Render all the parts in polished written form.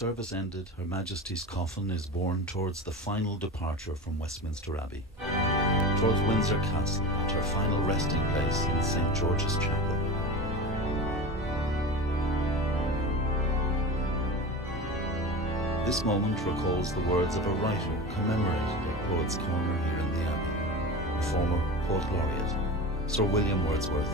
service ended, Her Majesty's coffin is borne towards the final departure from Westminster Abbey, towards Windsor Castle and her final resting place in St George's Chapel. This moment recalls the words of a writer commemorated at Poets' Corner here in the Abbey, the former Poet Laureate, Sir William Wordsworth.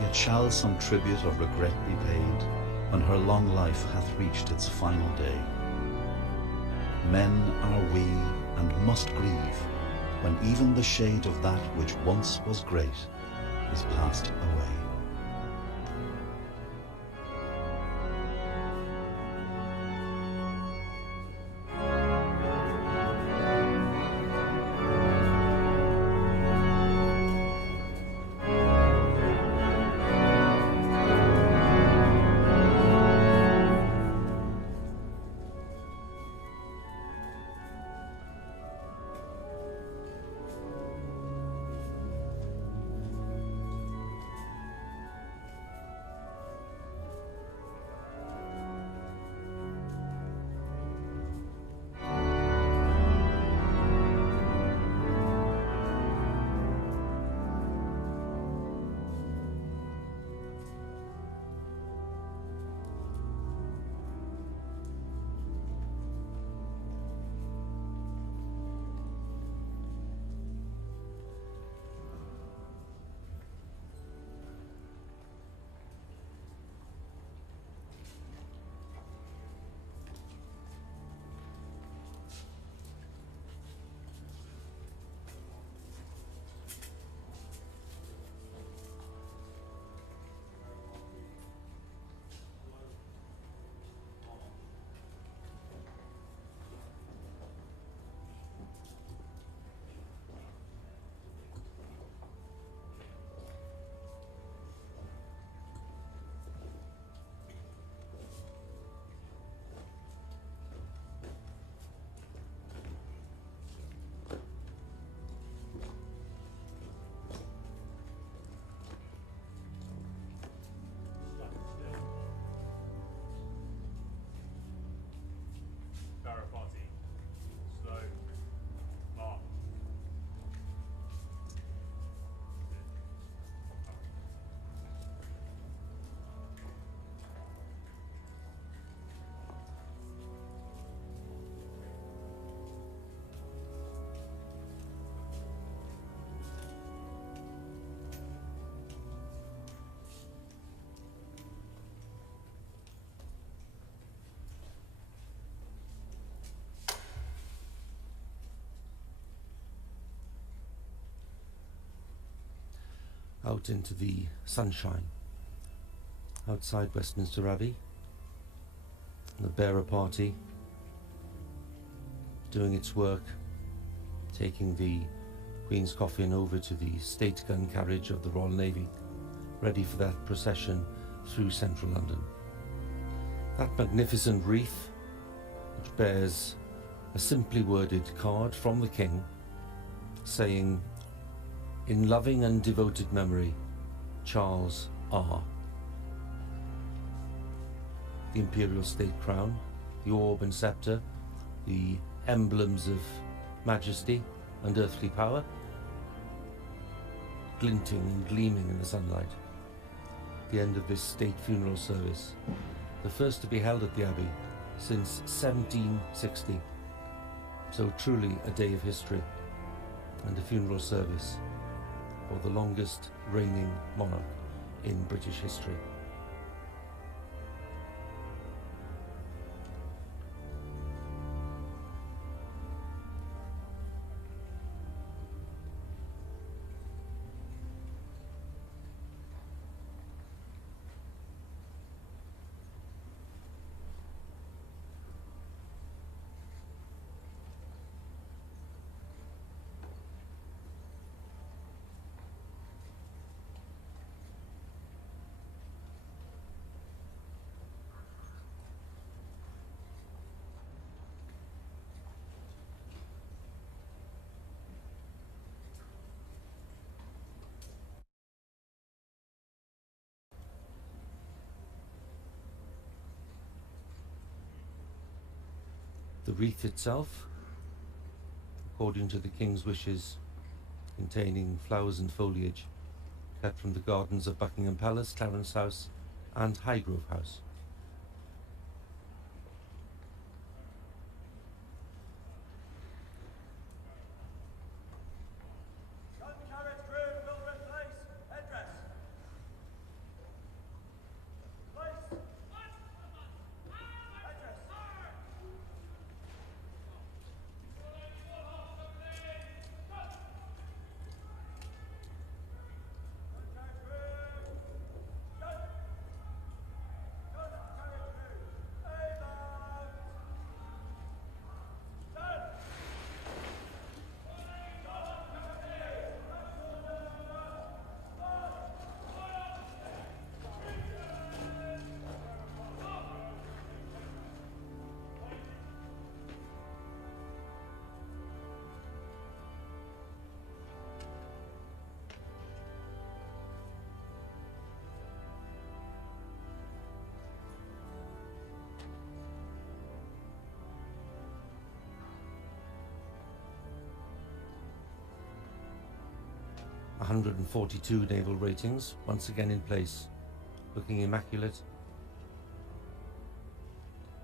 Yet shall some tribute of regret be paid, when her long life hath reached its final day. Men are we, and must grieve, when even the shade of that which once was great is passed away. Out into the sunshine, outside Westminster Abbey, the bearer party doing its work, taking the Queen's coffin over to the state gun carriage of the Royal Navy, ready for that procession through central London. That magnificent wreath, which bears a simply worded card from the King saying, "In loving and devoted memory, Charles R." The imperial state crown, the orb and sceptre, the emblems of majesty and earthly power, glinting and gleaming in the sunlight. The end of this state funeral service, the first to be held at the Abbey since 1760. So truly a day of history and a funeral service for the longest reigning monarch in British history. The wreath itself, according to the King's wishes, containing flowers and foliage cut from the gardens of Buckingham Palace, Clarence House and Highgrove House. "142 naval ratings, once again in place, looking immaculate,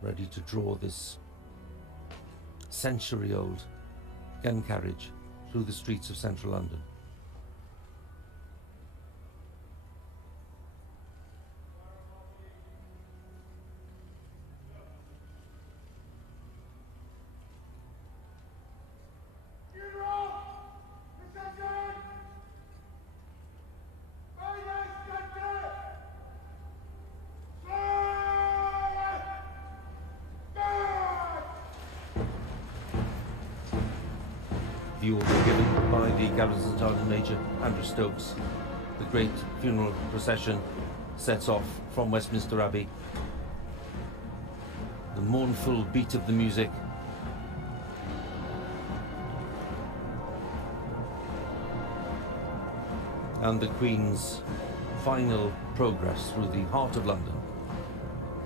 ready to draw this century-old gun carriage through the streets of central London. The order given by the Garrison Sergeant Major Andrew Stokes. The great funeral procession sets off from Westminster Abbey. The mournful beat of the music and the Queen's final progress through the heart of London,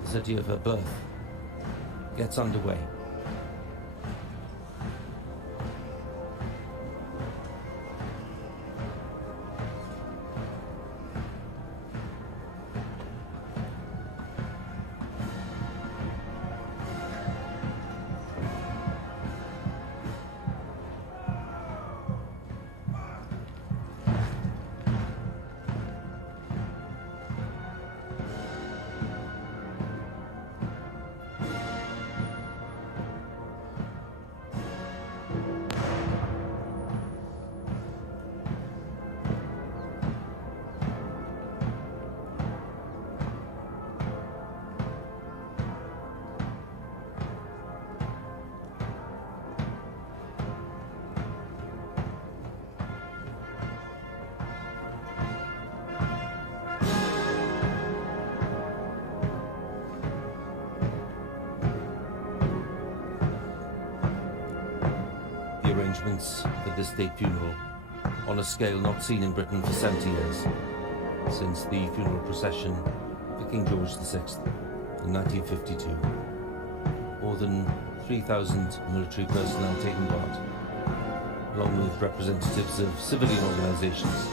the city of her birth, gets underway. Arrangements for this state funeral on a scale not seen in Britain for 70 years, since the funeral procession for King George VI in 1952. More than 3,000 military personnel taking part, along with representatives of civilian organisations.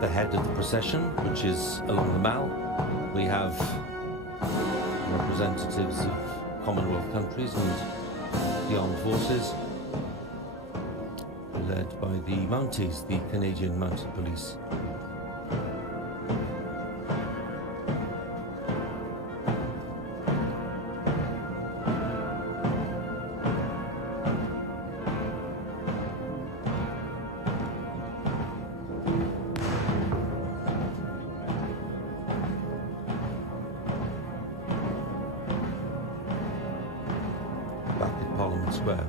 The head of the procession, which is along the Mall, we have representatives of Commonwealth countries and the armed forces, led by the Mounties, the Canadian Mounted Police. Square.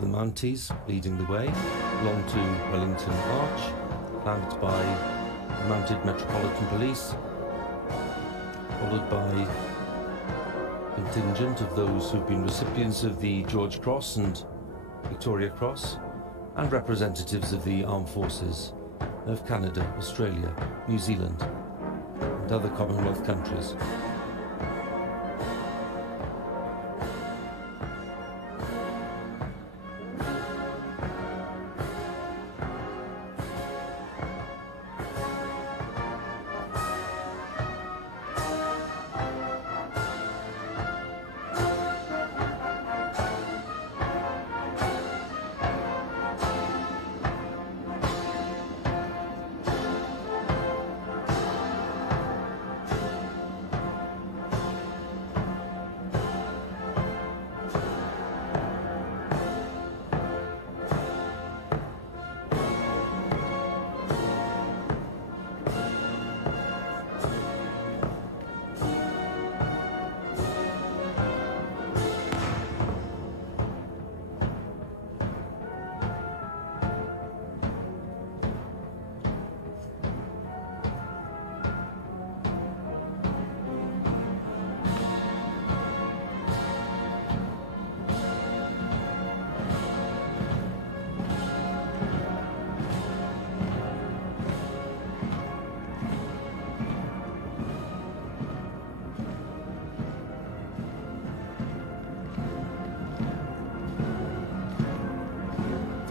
The Mounties leading the way along to Wellington Arch, flanked by the Mounted Metropolitan Police, followed by a contingent of those who've been recipients of the George Cross and Victoria Cross, and representatives of the armed forces of Canada, Australia, New Zealand, and other Commonwealth countries.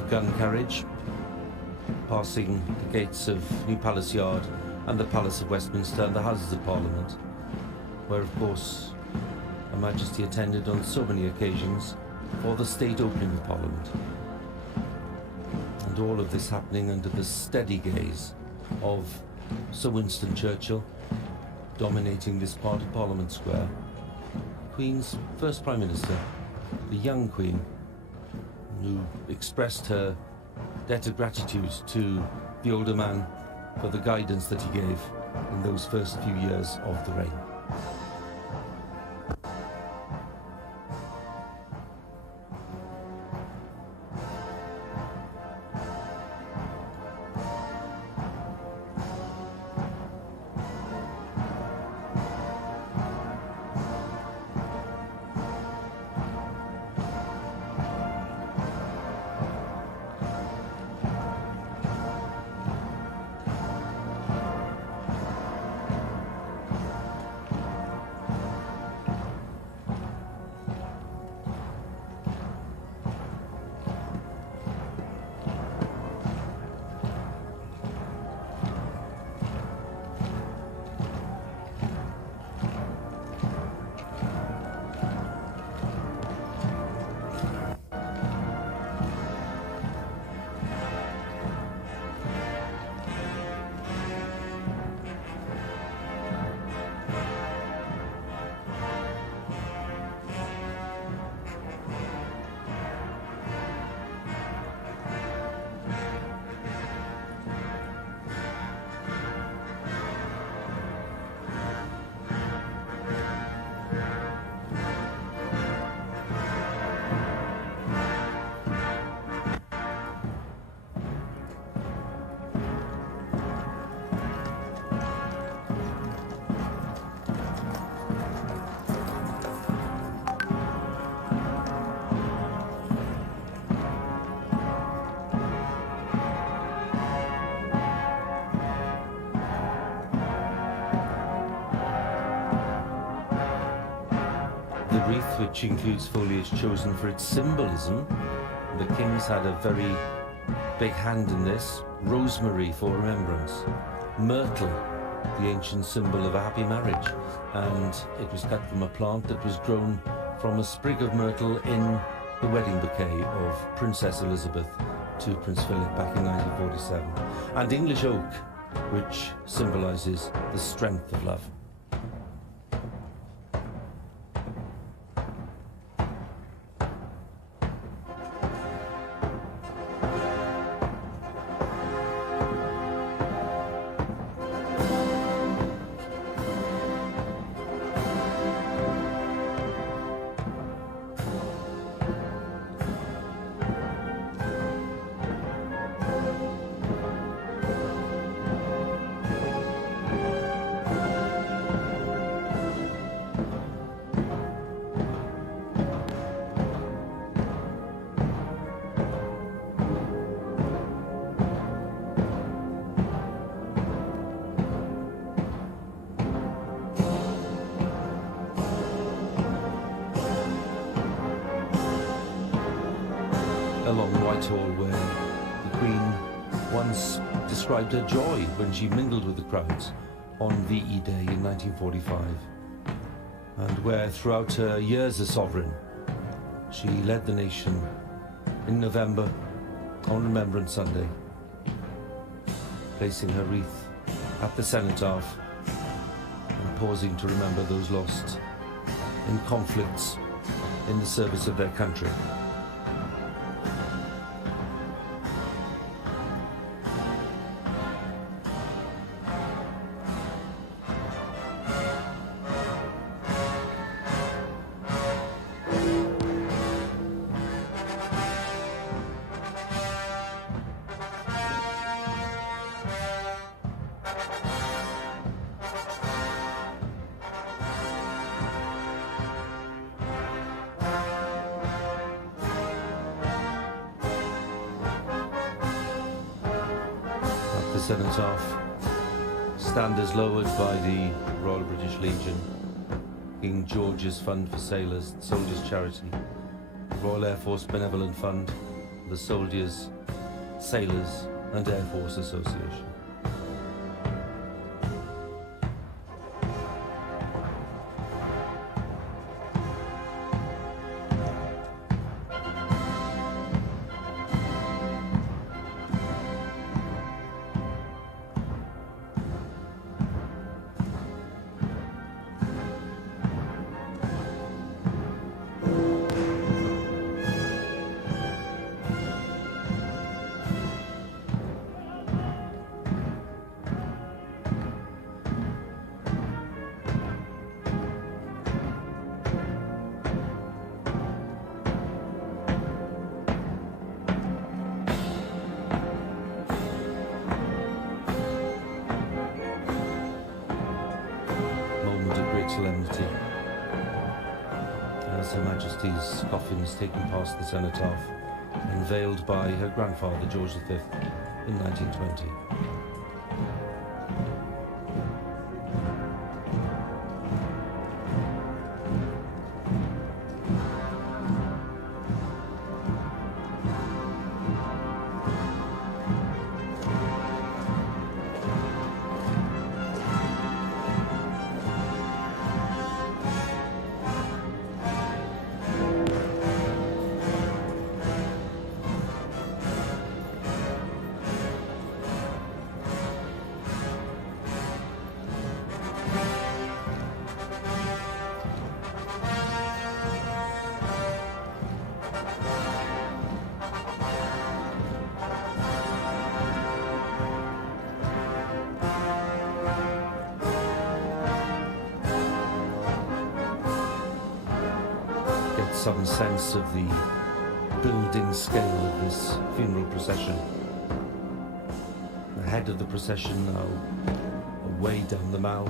Gun carriage, passing the gates of New Palace Yard and the Palace of Westminster and the Houses of Parliament, where of course Her Majesty attended on so many occasions for the state opening of Parliament. And all of this happening under the steady gaze of Sir Winston Churchill, dominating this part of Parliament Square, Queen's first Prime Minister, the young Queen, who expressed her debt of gratitude to the older man for the guidance that he gave in those first few years of the reign. which includes foliage chosen for its symbolism. The kings had a very big hand in this. Rosemary for remembrance. Myrtle, the ancient symbol of a happy marriage. And it was cut from a plant that was grown from a sprig of myrtle in the wedding bouquet of Princess Elizabeth to Prince Philip back in 1947. And English oak, which symbolises the strength of love. Along Whitehall, where the Queen once described her joy when she mingled with the crowds on VE Day in 1945, and where throughout her years as sovereign she led the nation in November on Remembrance Sunday, placing her wreath at the cenotaph and pausing to remember those lost in conflicts in the service of their country. The cenotaph, standards lowered by the Royal British Legion, King George's Fund for Sailors, the Soldiers' Charity, the Royal Air Force Benevolent Fund, the Soldiers, Sailors and Air Force Association. Solemnity as Her Majesty's coffin is taken past the cenotaph, unveiled by her grandfather George V in 1920. Some sense of the building scale of this funeral procession. The head of the procession now away down the Mall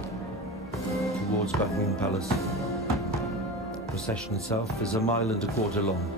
towards Buckingham Palace. The procession itself is 1.25 miles long.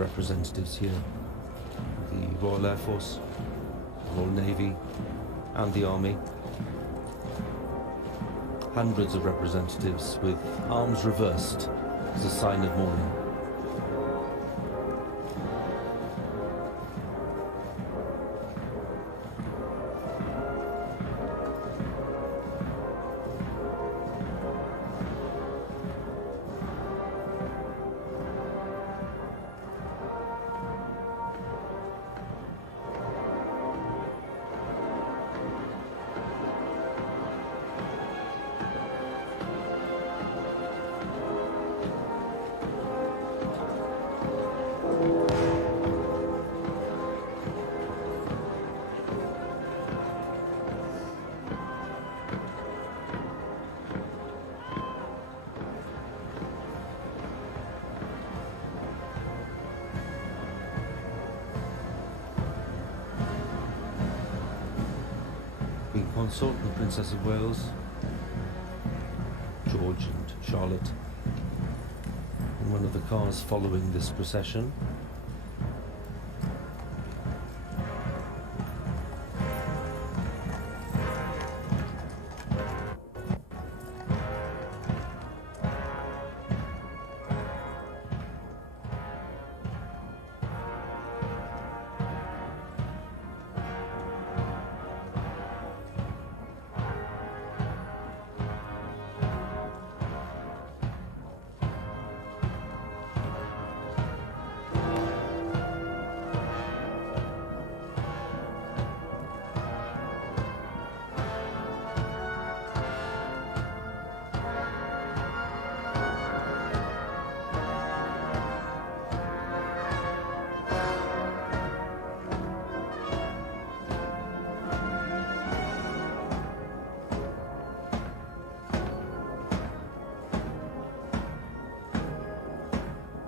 representatives here. The Royal Air Force, the Royal Navy, and the Army. Hundreds of representatives with arms reversed as a sign of mourning. Queen Consort and the Princess of Wales, George and Charlotte, in one of the cars following this procession.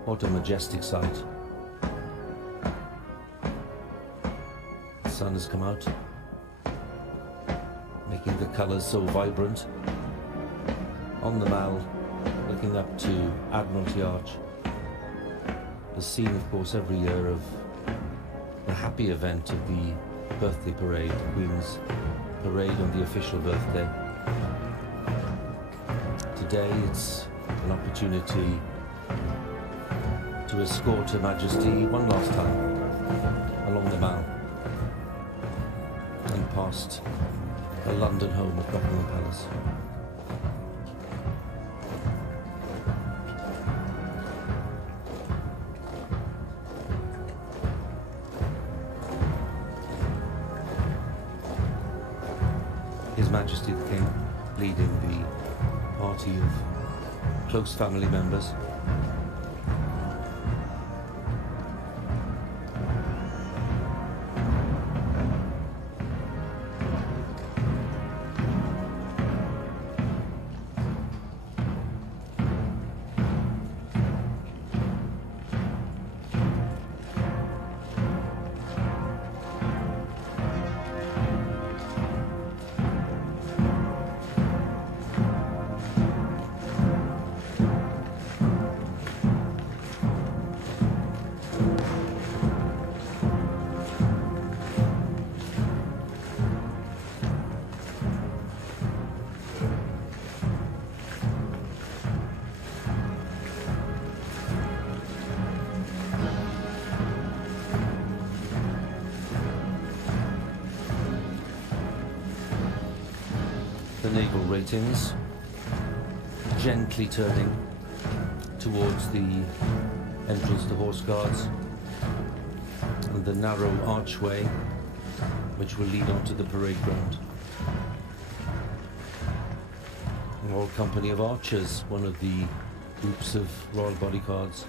What a majestic sight. The sun has come out, making the colours so vibrant. On the Mall, looking up to Admiralty Arch, the scene, of course, every year of the happy event of the birthday parade, the Queen's parade on the official birthday. Today it's an opportunity to escort Her Majesty one last time along the Mall and past her London home at Buckingham Palace. His Majesty the King leading the party of close family members. The naval ratings gently turning towards the entrance to Horse Guards and the narrow archway which will lead onto the parade ground. A Royal Company of Archers, one of the groups of Royal Bodyguards.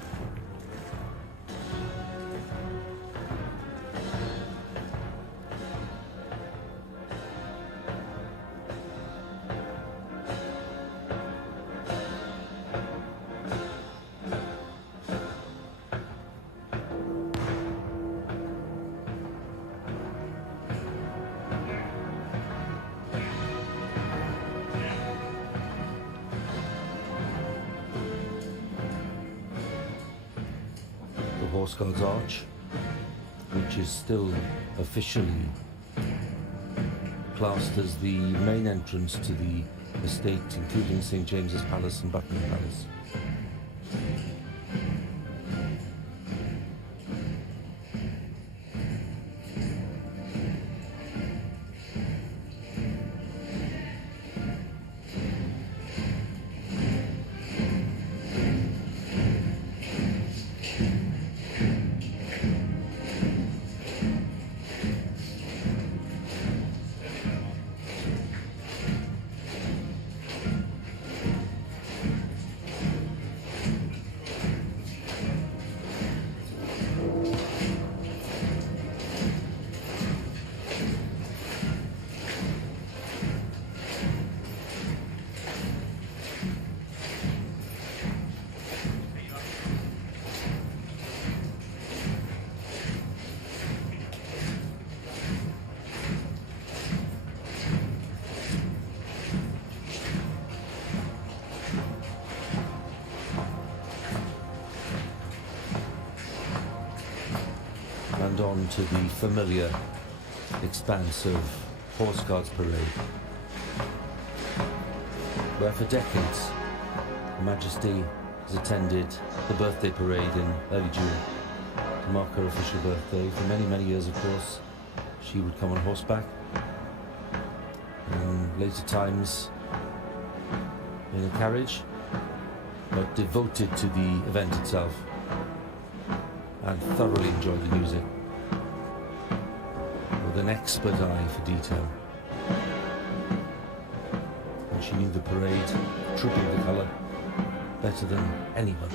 Horse Guards Arch, which is still officially classed as the main entrance to the estate, including St James's Palace and Buckingham Palace. And on to the familiar expanse of Horse Guards Parade, where for decades Her Majesty has attended the birthday parade in early June to mark her official birthday. For many, many years, of course, she would come on horseback. In later times, in a carriage, but devoted to the event itself, and thoroughly enjoyed the music, with an expert eye for detail. And she knew the parade, trooping the colour, better than anyone.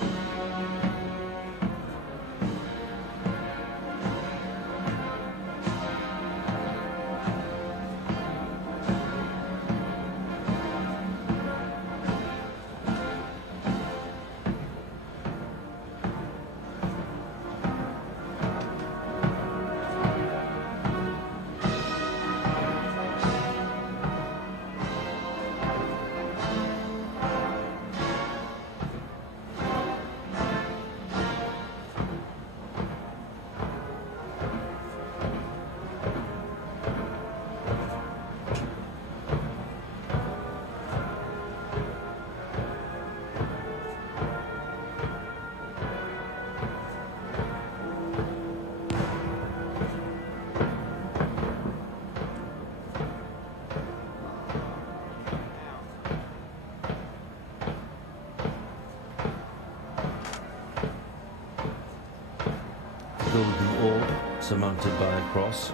Golden orb surmounted by a cross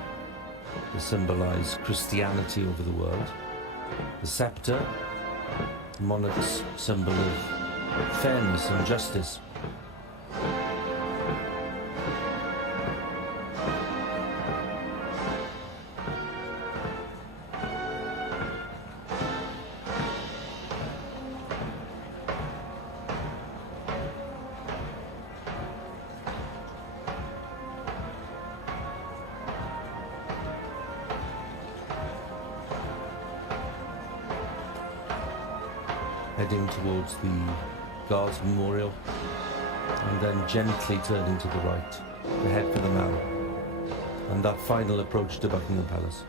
to symbolise Christianity over the world. The sceptre, the monarch's symbol of fairness and justice. Heading towards the Guards Memorial, and then gently turning to the right to head for the Mall, and that final approach to Buckingham Palace.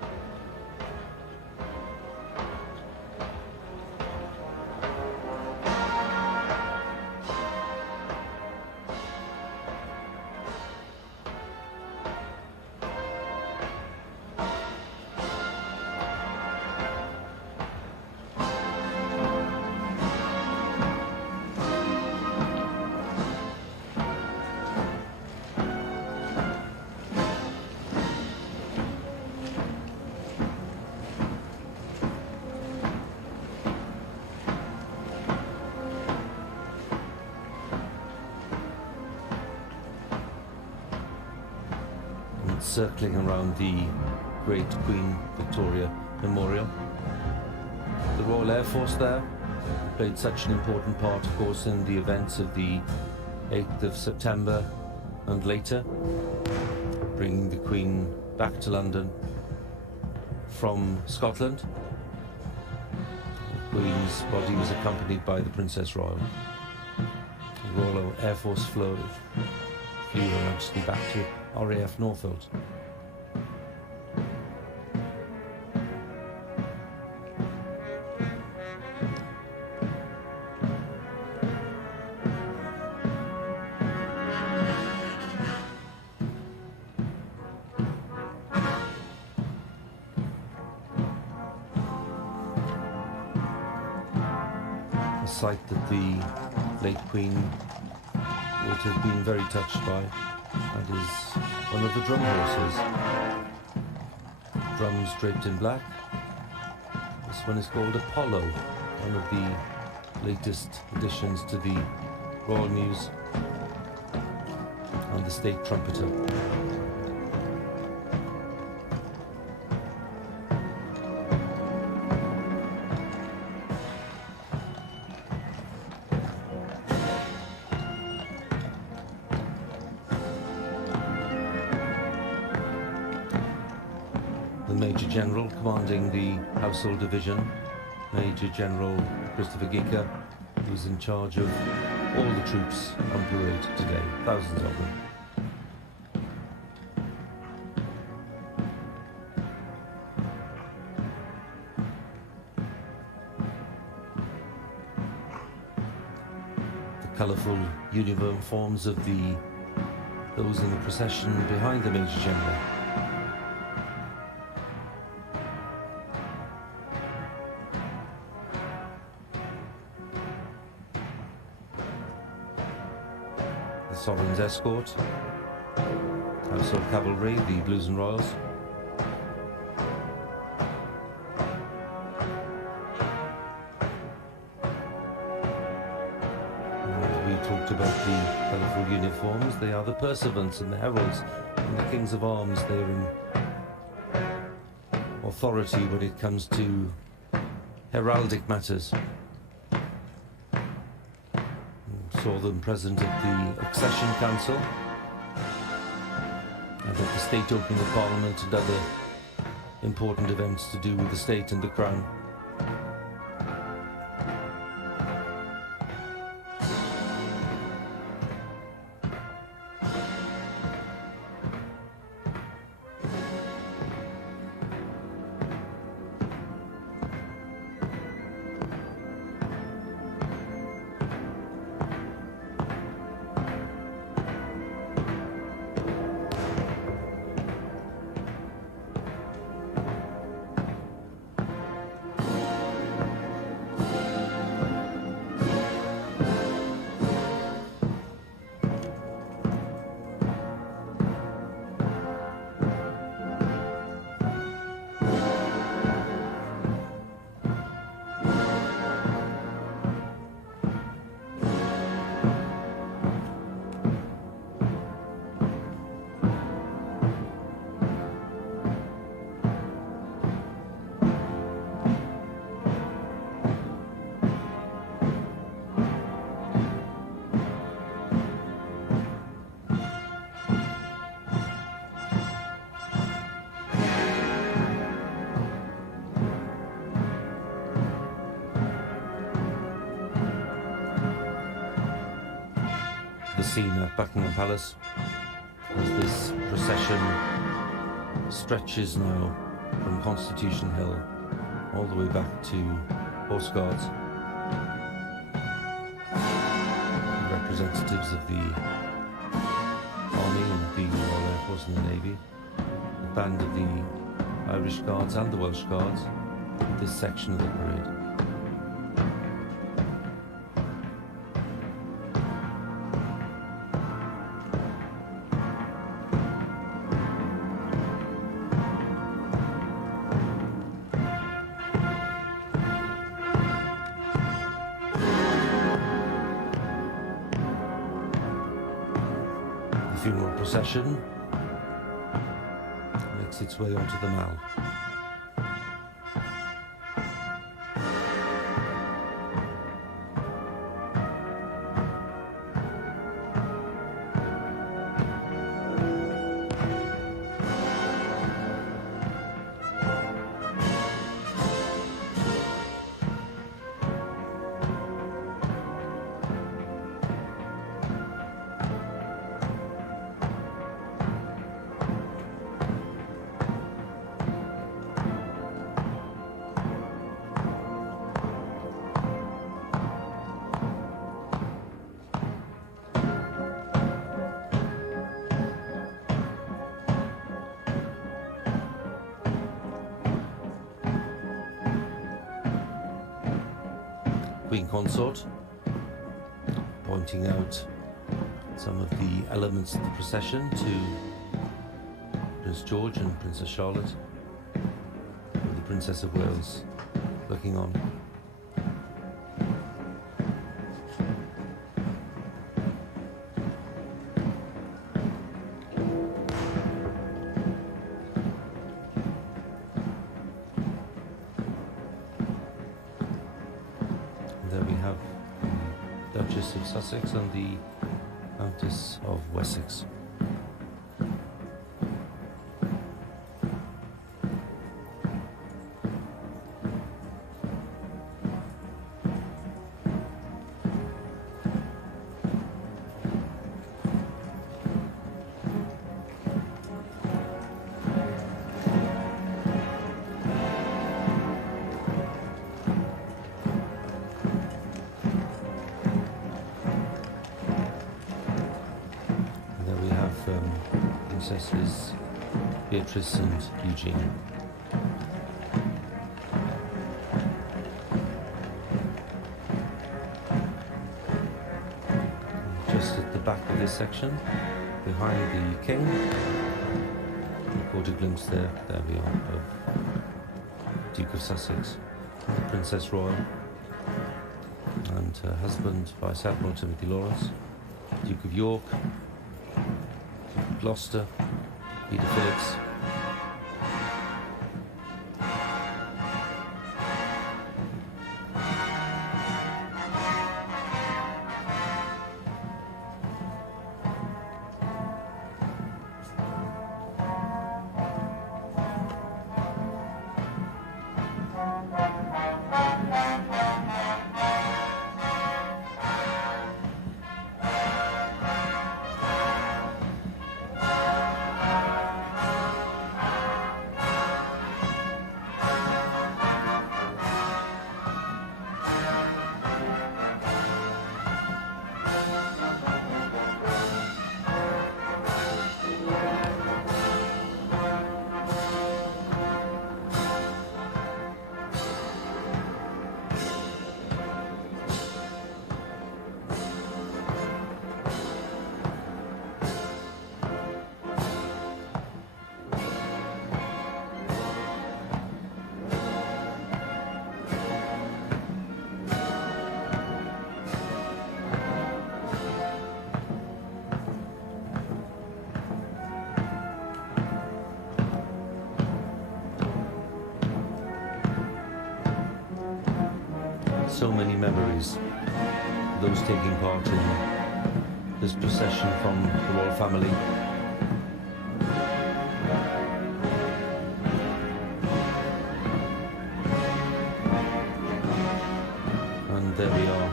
Circling around the great Queen Victoria Memorial. The Royal Air Force there played such an important part, of course, in the events of the 8th of September and later, bringing the Queen back to London from Scotland. The Queen's body was accompanied by the Princess Royal. The Royal Air Force flew flew Her Majesty back to RAF Northolt. A sight that the late Queen would have been very touched by. That is one of the drum horses. Drums draped in black. This one is called Apollo, one of the latest additions to the Royal Muse, and the State Trumpeter. Major General commanding the Household Division, Major General Christopher Geeker, who's in charge of all the troops on parade today, thousands of them. The colourful uniform forms of those in the procession behind the Major General. Sovereign's escort, Household Cavalry, the Blues and Royals. And we talked about the colourful uniforms. They are the pursuivants and the heralds and the Kings of Arms. They're in authority when it comes to heraldic matters. Saw them present at the Accession Council and at the State Opening of Parliament and other important events to do with the state and the Crown. Scene at Buckingham Palace as this procession stretches now from Constitution Hill all the way back to Horse Guards. Representatives of the Army and the Royal Air Force and the Navy, the band of the Irish Guards and the Welsh Guards, this section of the parade. Funeral procession makes its way onto the Mall. Queen Consort, pointing out some of the elements of the procession to Prince George and Princess Charlotte, with the Princess of Wales looking on. And there we have the Duchess of Sussex and the Countess of Wessex. Princesses Beatrice and Eugenie. Just at the back of this section, behind the King, we caught a glimpse there we are, of Duke of Sussex, the Princess Royal, and her husband, Vice Admiral Timothy Lawrence, Duke of York, Gloucester, Peter Phillips. So many memories, those taking part in this procession from the royal family. And there we are,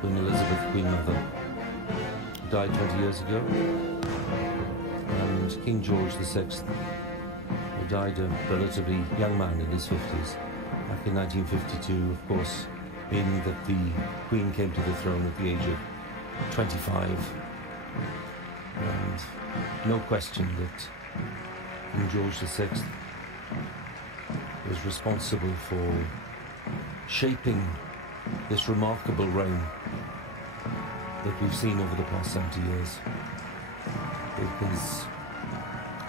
Queen Elizabeth, Queen Mother, who died 20 years ago, and King George VI, who died a relatively young man in his 50s. Back in 1952, of course, meaning that the Queen came to the throne at the age of 25. And no question that King George VI was responsible for shaping this remarkable reign that we've seen over the past 70 years. Because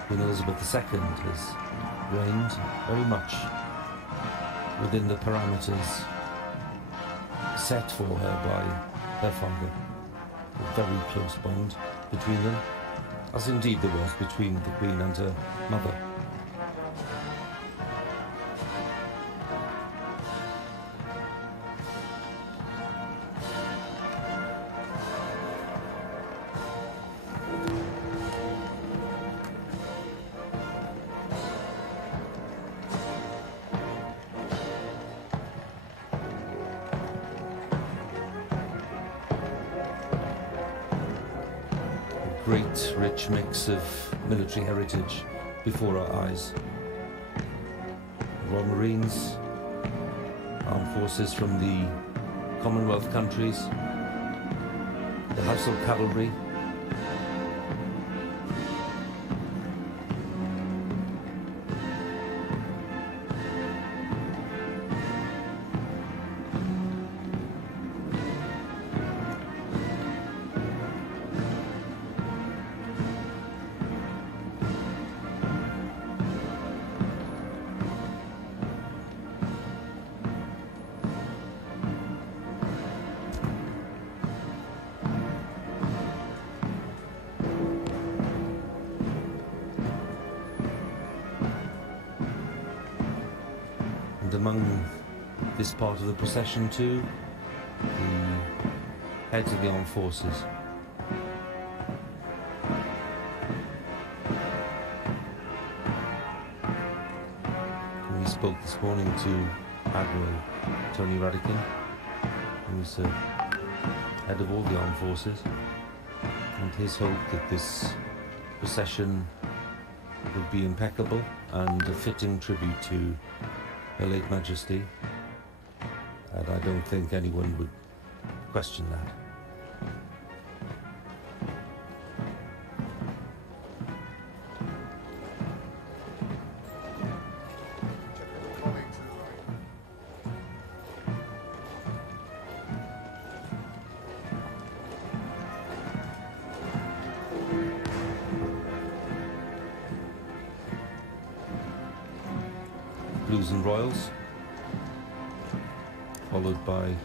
Queen Elizabeth II has reigned very much within the parameters set for her by her father. A very close bond between them, as indeed there was between the Queen and her mother. Great, rich mix of military heritage before our eyes. Royal Marines, armed forces from the Commonwealth countries, the Household Cavalry, And among this part of the procession too, the heads of the armed forces. And we spoke this morning to Admiral Tony Radican, who's head of all the armed forces, and his hope that this procession would be impeccable and a fitting tribute to Her late Majesty, and I don't think anyone would question that. Blues and Royals, followed by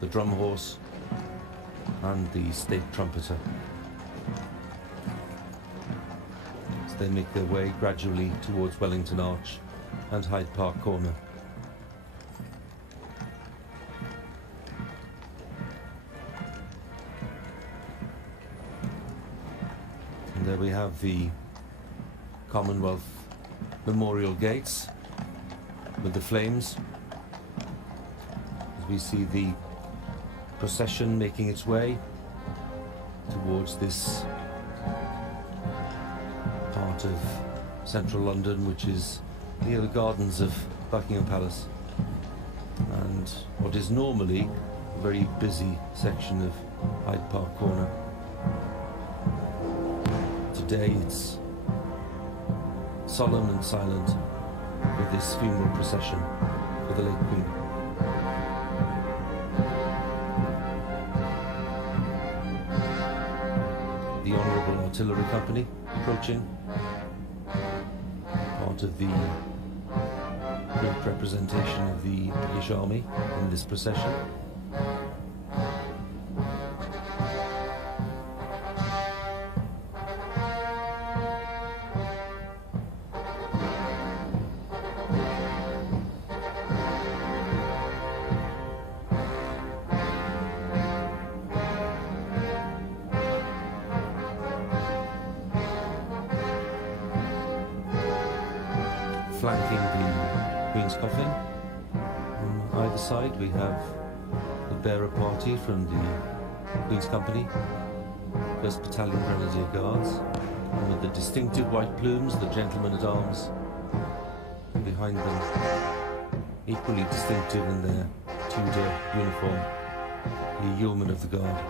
the drum horse and the state trumpeter, as they make their way gradually towards Wellington Arch and Hyde Park Corner. And there we have the Commonwealth Memorial Gates with the flames, as we see the procession making its way towards this part of central London, which is near the gardens of Buckingham Palace and what is normally a very busy section of Hyde Park Corner. Today it's solemn and silent with this funeral procession for the late Queen. The Honourable Artillery Company approaching, part of the great representation of the British Army in this procession. Flanking the Queen's coffin, on either side we have the bearer party from the Queen's Company, 1st Battalion Grenadier Guards, and with the distinctive white plumes, the gentlemen at arms behind them, equally distinctive in their Tudor uniform, the Yeomen of the Guard.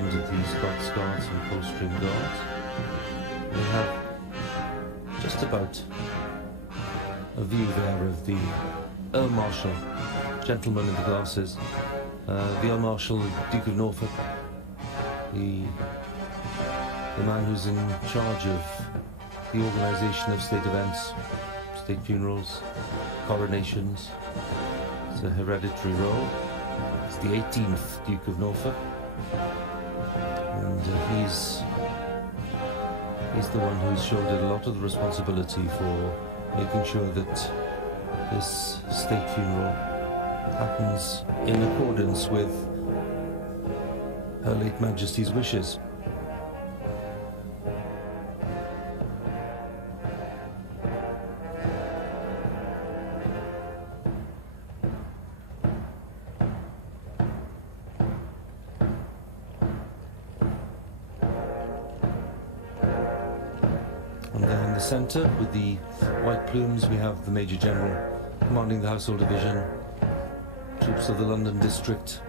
Of the Scots Guards and Coldstream Guards, we have just about a view there of the Earl Marshal, gentleman in the glasses, the Earl Marshal, Duke of Norfolk, the man who's in charge of the organisation of state events, state funerals, coronations. It's a hereditary role. It's the 18th Duke of Norfolk. And he's the one who's shouldered a lot of the responsibility for making sure that this state funeral happens in accordance with Her late Majesty's wishes. the centre, with the white plumes, we have the Major General commanding the Household Division, troops of the London District,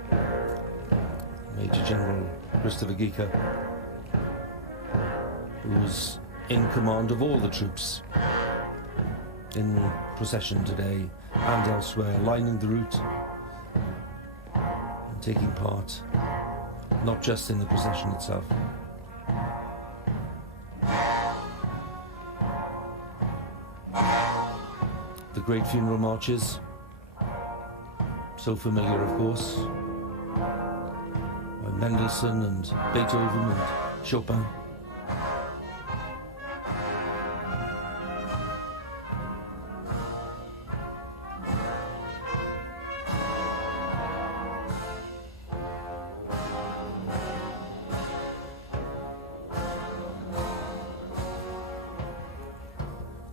Major General Christopher Geeker, who's in command of all the troops in procession today and elsewhere, lining the route and taking part not just in the procession itself. The great funeral marches, so familiar of course, by Mendelssohn and Beethoven and Chopin.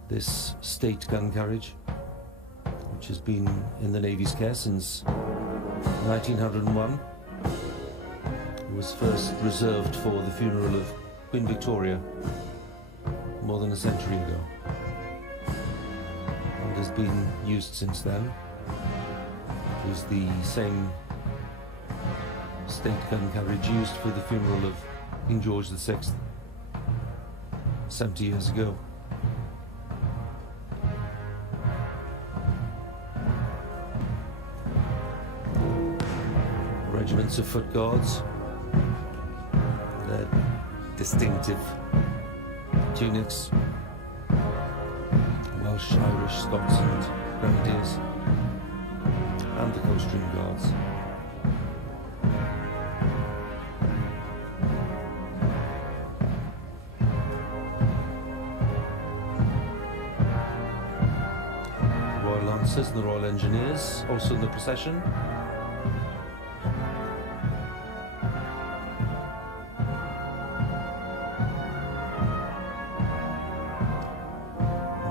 This state gun carriage, which has been in the Navy's care since 1901, was first reserved for the funeral of Queen Victoria more than a century ago, and has been used since then. It was the same state gun carriage used for the funeral of King George VI 70 years ago. Regiments of foot guards, their distinctive tunics, Welsh, Irish, Scots and Grenadiers, and the Coldstream Guards. The Royal Lancers and the Royal Engineers, also in the procession.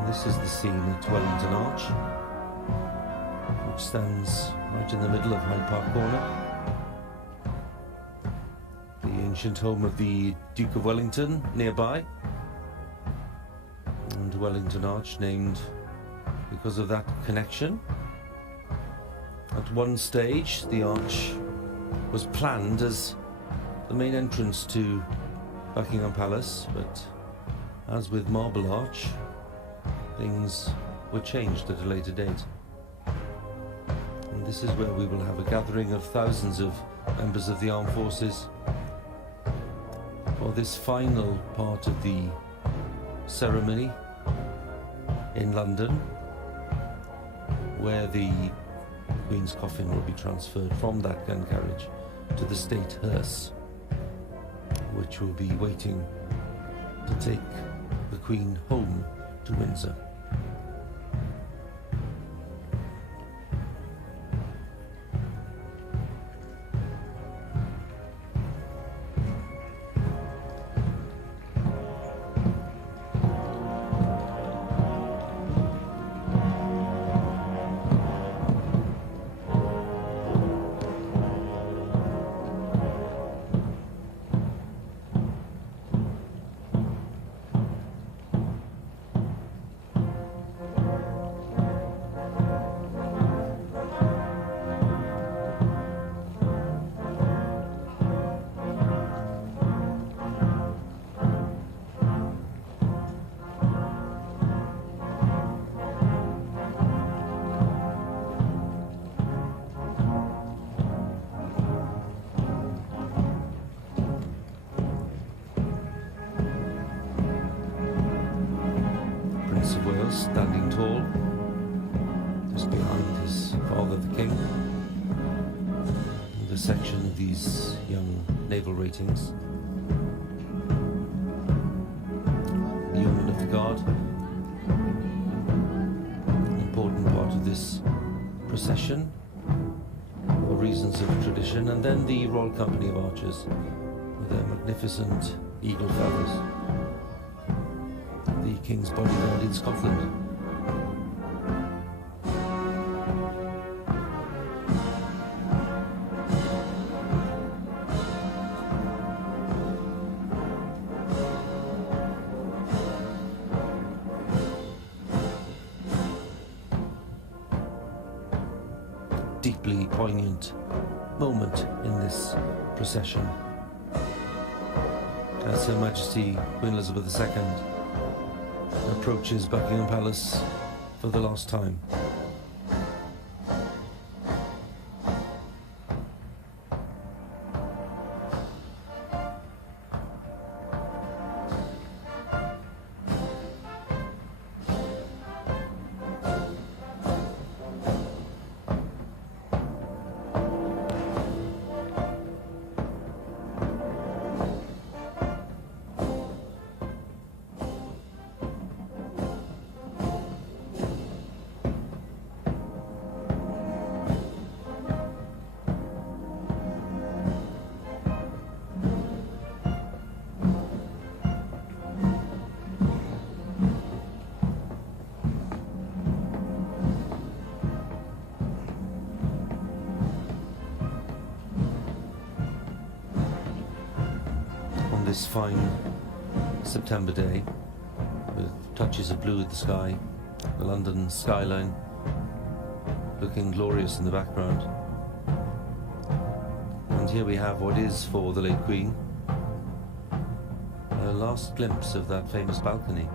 This is the scene at Wellington Arch, which stands right in the middle of Hyde Park Corner. The ancient home of the Duke of Wellington nearby, and Wellington Arch named because of that connection. At one stage, the arch was planned as the main entrance to Buckingham Palace, but as with Marble Arch, things were changed at a later date. And this is where we will have a gathering of thousands of members of the armed forces for this final part of the ceremony in London, where the Queen's coffin will be transferred from that gun carriage to the state hearse, which will be waiting to take the Queen home to Windsor. Standing tall, just behind his father the King, and a section of these young naval ratings. The Yeomen of the Guard, an important part of this procession for reasons of tradition, and then the Royal Company of Archers with their magnificent eagle feathers, the King's bodyguard in Scotland. poignant moment in this procession as Her Majesty Queen Elizabeth II approaches Buckingham Palace for the last time. This fine September day, with touches of blue at the sky, the London skyline looking glorious in the background. And here we have what is, for the late Queen, a last glimpse of that famous balcony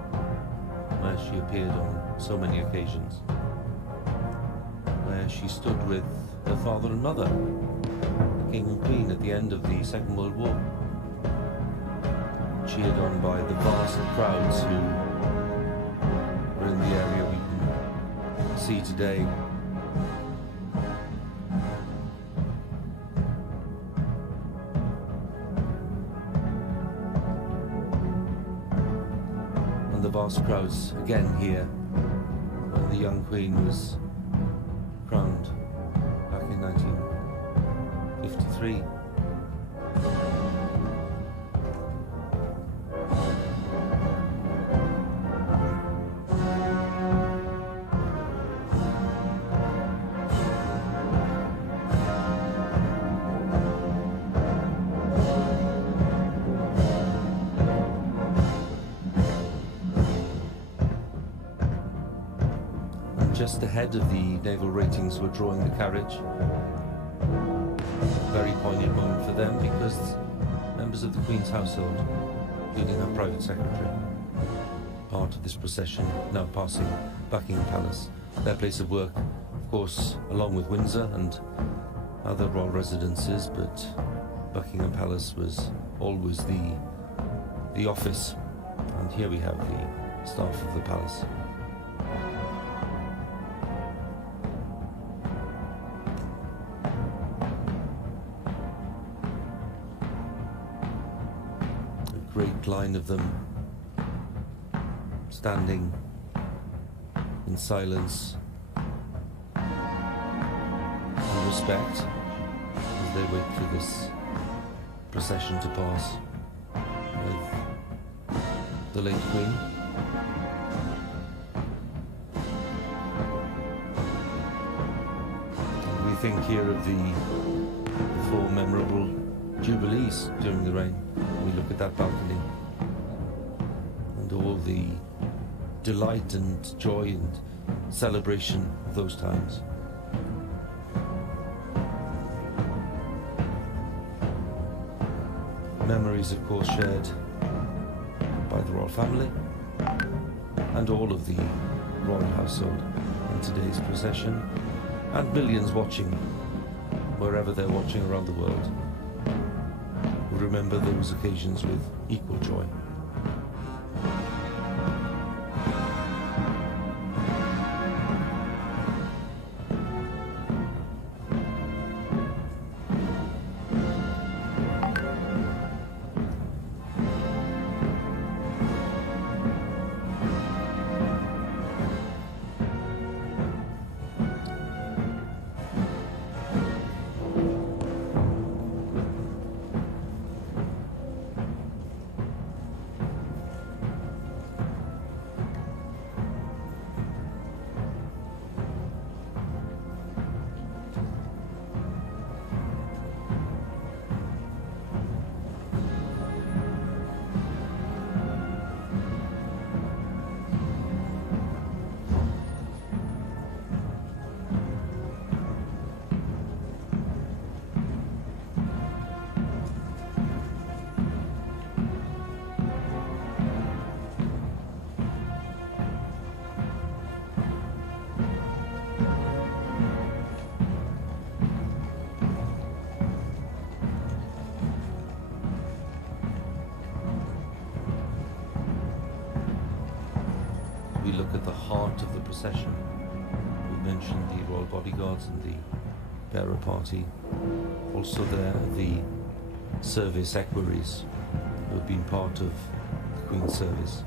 where she appeared on so many occasions, where she stood with her father and mother, the King and Queen, at the end of the Second World War, cheered on by the vast crowds who were in the area we can see today. And the vast crowds again here when the young Queen was crowned back in 1953. Just ahead of the naval ratings were drawing the carriage. Very poignant moment for them because members of the Queen's household, including her private secretary, part of this procession, now passing Buckingham Palace, their place of work, of course, along with Windsor and other royal residences, but Buckingham Palace was always the office, and here we have the staff of the palace. Great line of them standing in silence and respect as they wait for this procession to pass with the late Queen. And we think here of the 4 memorable jubilees during the reign. We look at that balcony and all the delight and joy and celebration of those times. Memories, of course, shared by the royal family and all of the royal household in today's procession, and millions watching wherever they're watching around the world will remember those occasions with equal joy. procession. We mentioned the Royal Bodyguards and the bearer party. Also there are the service equerries who have been part of the Queen's service.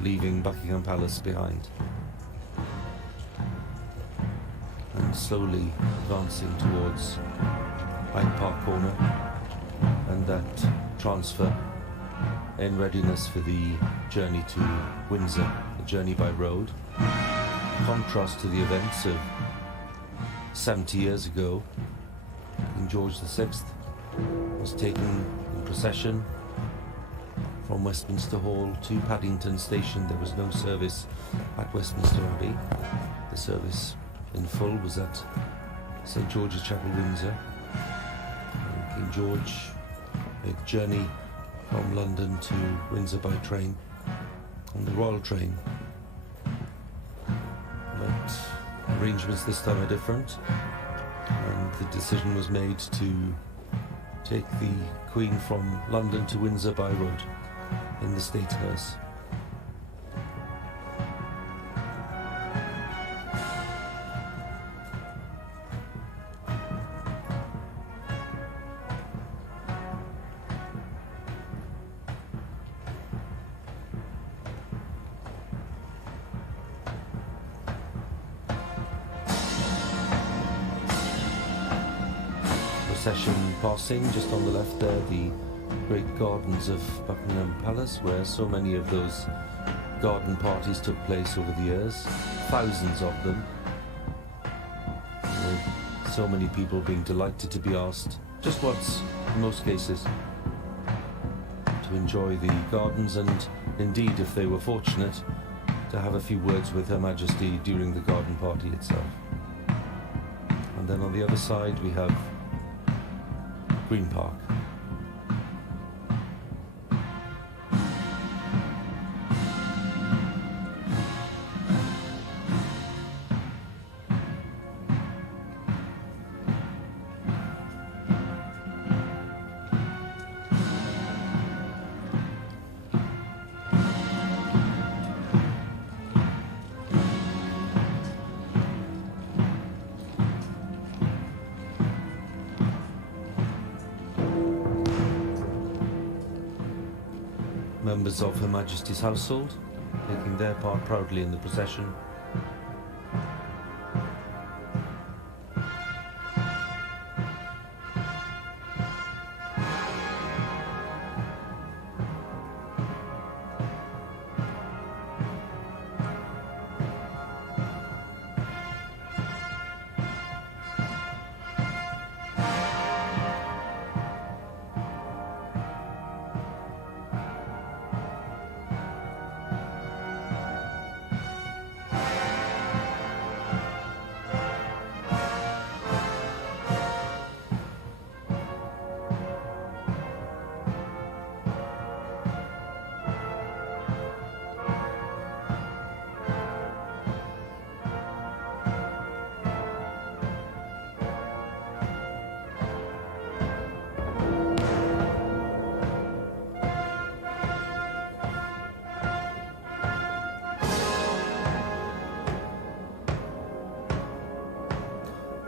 Leaving Buckingham Palace behind and slowly advancing towards Hyde Park Corner and that transfer in readiness for the journey to Windsor, the journey by road. In contrast to the events of 70 years ago, King George VI was taken in procession from Westminster Hall to Paddington Station. There was no service at Westminster Abbey. The service in full was at St George's Chapel, Windsor. And King George made the journey from London to Windsor by train, on the Royal train. But arrangements this time are different, and the decision was made to take the Queen from London to Windsor by road in the State Hearse. Procession passing just on the left there, the great gardens of Buckingham Palace, where so many of those garden parties took place over the years, thousands of them, with so many people being delighted to be asked just once, in most cases, to enjoy the gardens, and indeed, if they were fortunate, to have a few words with Her Majesty during the garden party itself. And then on the other side we have Green Park. Members of Her Majesty's household taking their part proudly in the procession.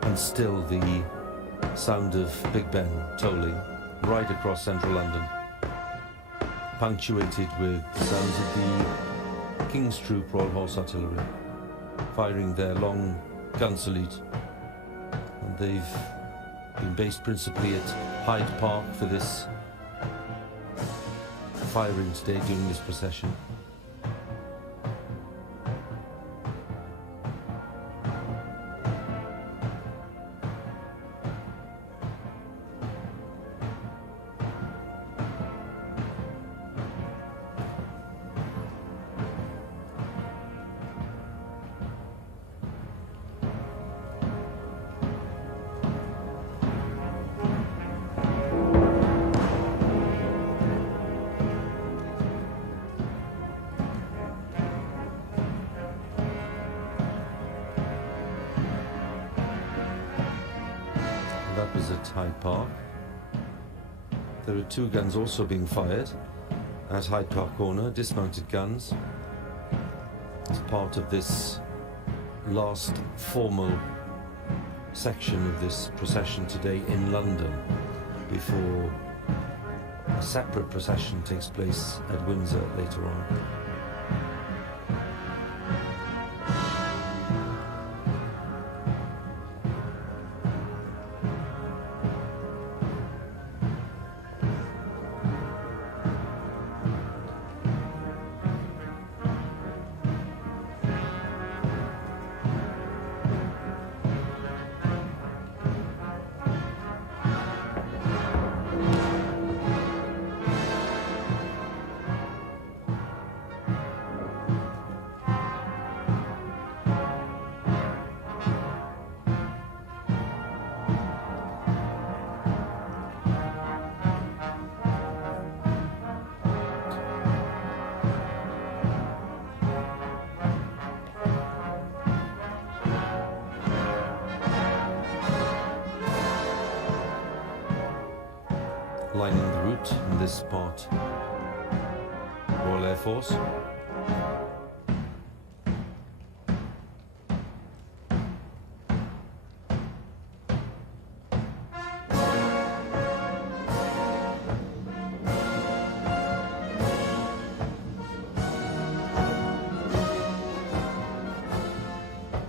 And still the sound of Big Ben tolling right across central London, punctuated with the sounds of the King's Troop Royal Horse Artillery firing their long gun salute. And they've been based principally at Hyde Park for this firing today during this procession. at Hyde Park. There are 2 guns also being fired at Hyde Park Corner, dismounted guns, as part of this last formal section of this procession today in London, before a separate procession takes place at Windsor later on. Lining the route in this part, Royal Air Force.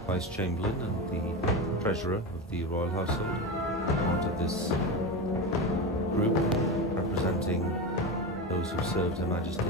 Vice Chamberlain and the Treasurer of the Royal Household, part of this group representing those who served Her Majesty.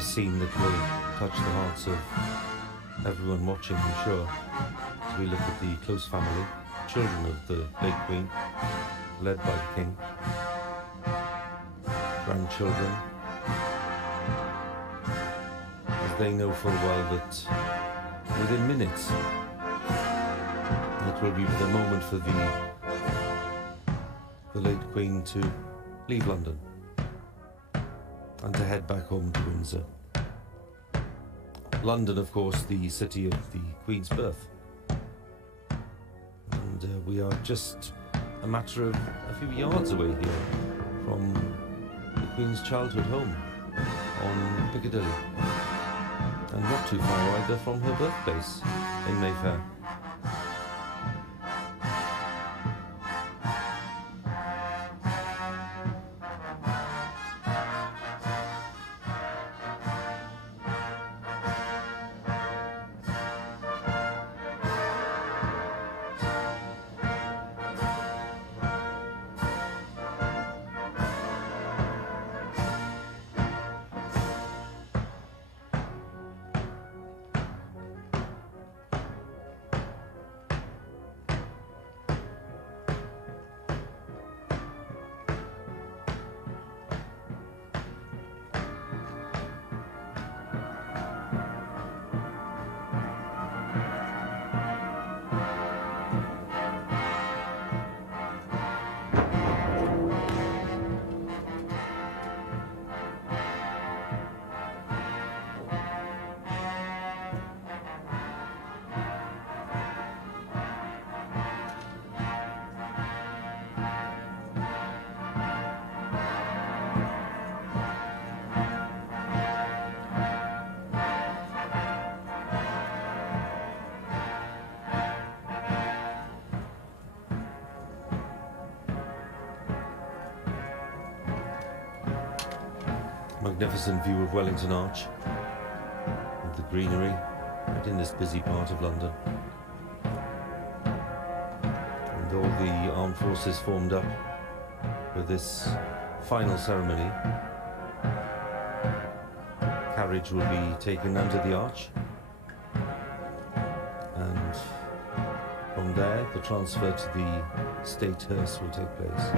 Scene that will touch the hearts of everyone watching, I'm sure, as we look at the close family, children of the late Queen, led by the King, grandchildren, as they know full well that within minutes it will be the moment for the late Queen to leave London and to head back home to Windsor. London, of course, the city of the Queen's birth. And we are just a matter of a few yards away here from the Queen's childhood home on Piccadilly. And not too far either from her birthplace in Mayfair. Magnificent view of Wellington Arch, with the greenery right in this busy part of London. And all the armed forces formed up for this final ceremony. Carriage will be taken under the arch, and from there the transfer to the state hearse will take place.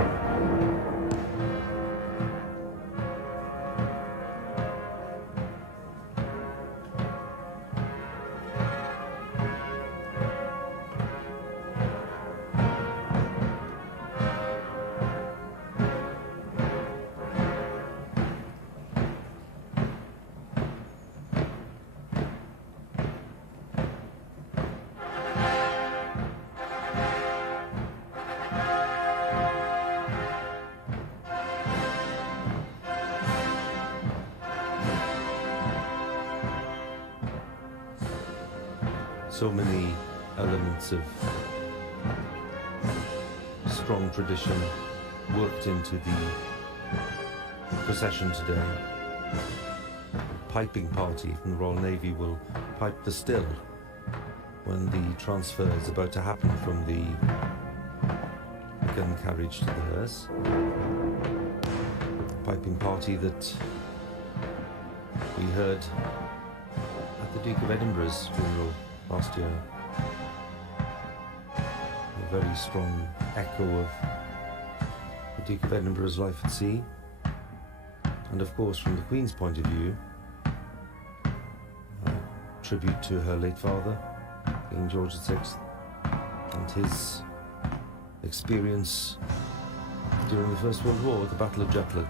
So many elements of strong tradition worked into the procession today. The piping party from the Royal Navy will pipe the still when the transfer is about to happen from the gun carriage to the hearse. A piping party that we heard at the Duke of Edinburgh's funeral last year. A very strong echo of the Duke of Edinburgh's life at sea. And of course, from the Queen's point of view, a tribute to her late father, King George VI, and his experience during the First World War at the Battle of Jutland.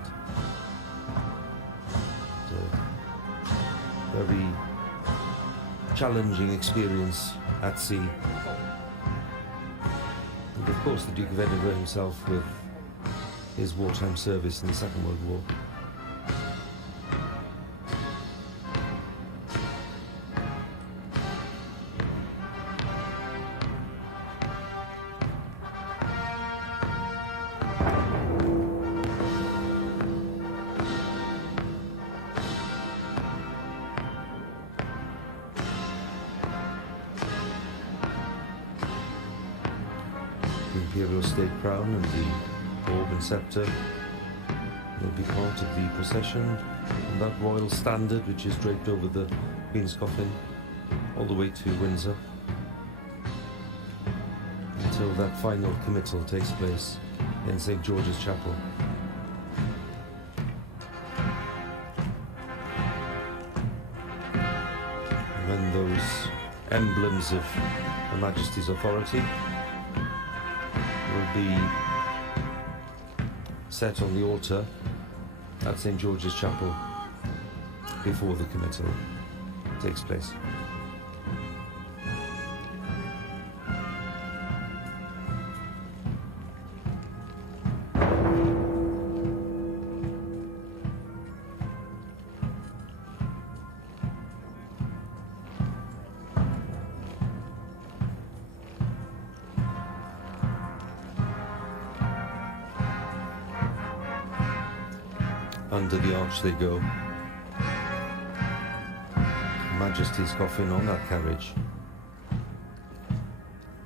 A very challenging experience at sea. And of course the Duke of Edinburgh himself with his wartime service in the Second World War. Imperial state crown and the orb and sceptre will be part of the procession, and that royal standard which is draped over the Queen's coffin all the way to Windsor until that final committal takes place in St. George's Chapel. And then those emblems of Her Majesty's authority will be set on the altar at St. George's Chapel before the committal takes place. Under the arch they go. Her Majesty's coffin on that carriage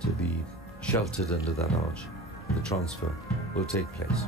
to be sheltered under that arch. The transfer will take place.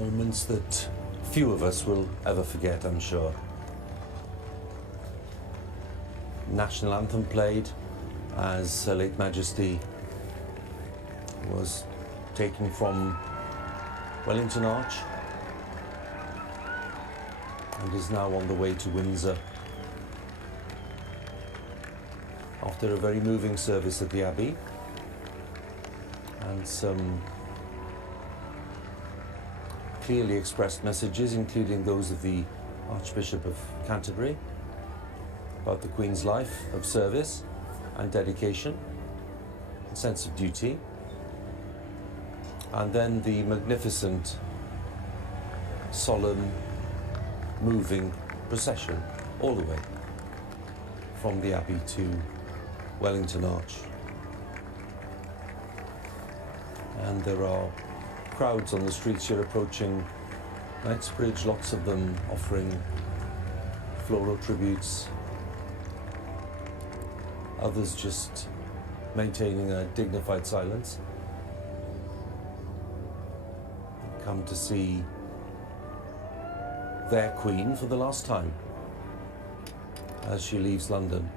Moments that few of us will ever forget, I'm sure. National anthem played as Her late Majesty was taken from Wellington Arch and is now on the way to Windsor after a very moving service at the Abbey and some clearly expressed messages, including those of the Archbishop of Canterbury, about the Queen's life of service and dedication and sense of duty. And then the magnificent, solemn, moving procession all the way from the Abbey to Wellington Arch. And there are crowds on the streets here approaching Knightsbridge, lots of them offering floral tributes, others just maintaining a dignified silence. Come to see their Queen for the last time as she leaves London.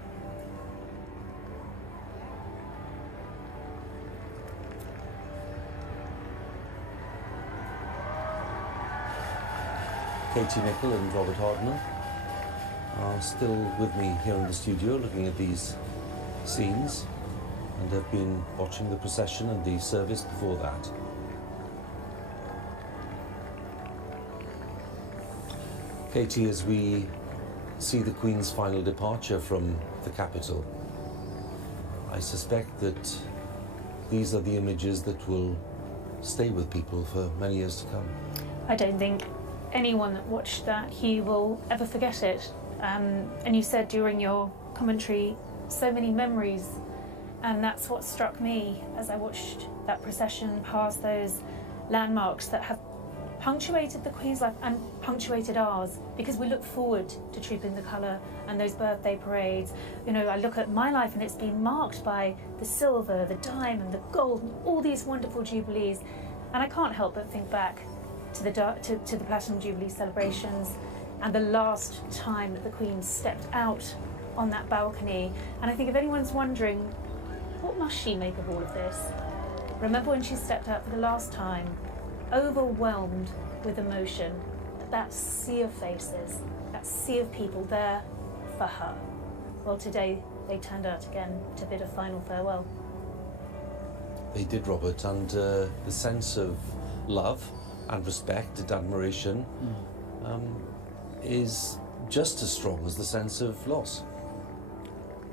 Katie Nichol and Robert Hardman are still with me here in the studio looking at these scenes and have been watching the procession and the service before that. Katie, as we see the Queen's final departure from the capital, I suspect that these are the images that will stay with people for many years to come. I don't think anyone that watched that here will ever forget it. And you said during your commentary, so many memories, and that's what struck me as I watched that procession past those landmarks that have punctuated the Queen's life and punctuated ours, because we look forward to Trooping the Colour and those birthday parades. You know, I look at my life and it's been marked by the silver, the diamond, the gold, and all these wonderful jubilees, and I can't help but think back to the Platinum Jubilee celebrations and the last time that the Queen stepped out on that balcony. And I think if anyone's wondering, what must she make of all of this? Remember when she stepped out for the last time, overwhelmed with emotion, at that sea of faces, that sea of people there for her. Well, today they turned out again to bid a final farewell. They did, Robert, and the sense of love and respect and admiration is just as strong as the sense of loss.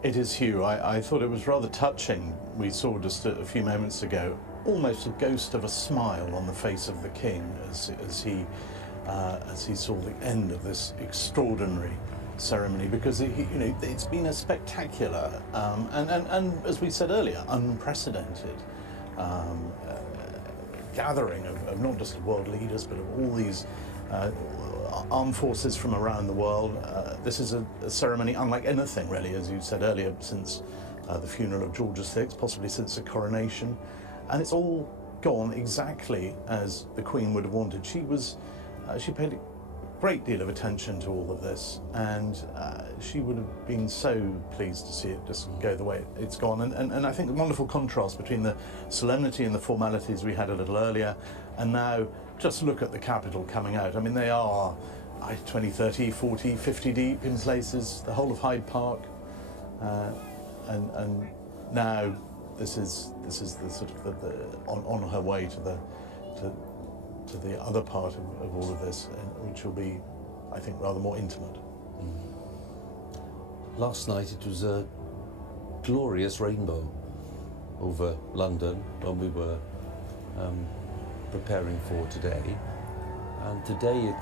It is, Hugh. I thought it was rather touching. We saw just a few moments ago almost a ghost of a smile on the face of the King as he saw the end of this extraordinary ceremony, because it's been a spectacular and as we said earlier, unprecedented gathering of not just world leaders but of all these armed forces from around the world. This is a ceremony unlike anything, really, as you said earlier, since the funeral of George VI, possibly since the coronation. And it's all gone exactly as the Queen would have wanted. She paid a great deal of attention to all of this, and she would have been so pleased to see it just go the way it's gone. And I think the wonderful contrast between the solemnity and the formalities we had a little earlier, and now just look at the capital coming out. I mean, they are 20, 30, 40, 50 deep in places, the whole of Hyde Park, and now this is the sort of the on her way to the other part of all of this, which will be, I think, rather more intimate. Last night it was a glorious rainbow over London when we were preparing for today, and today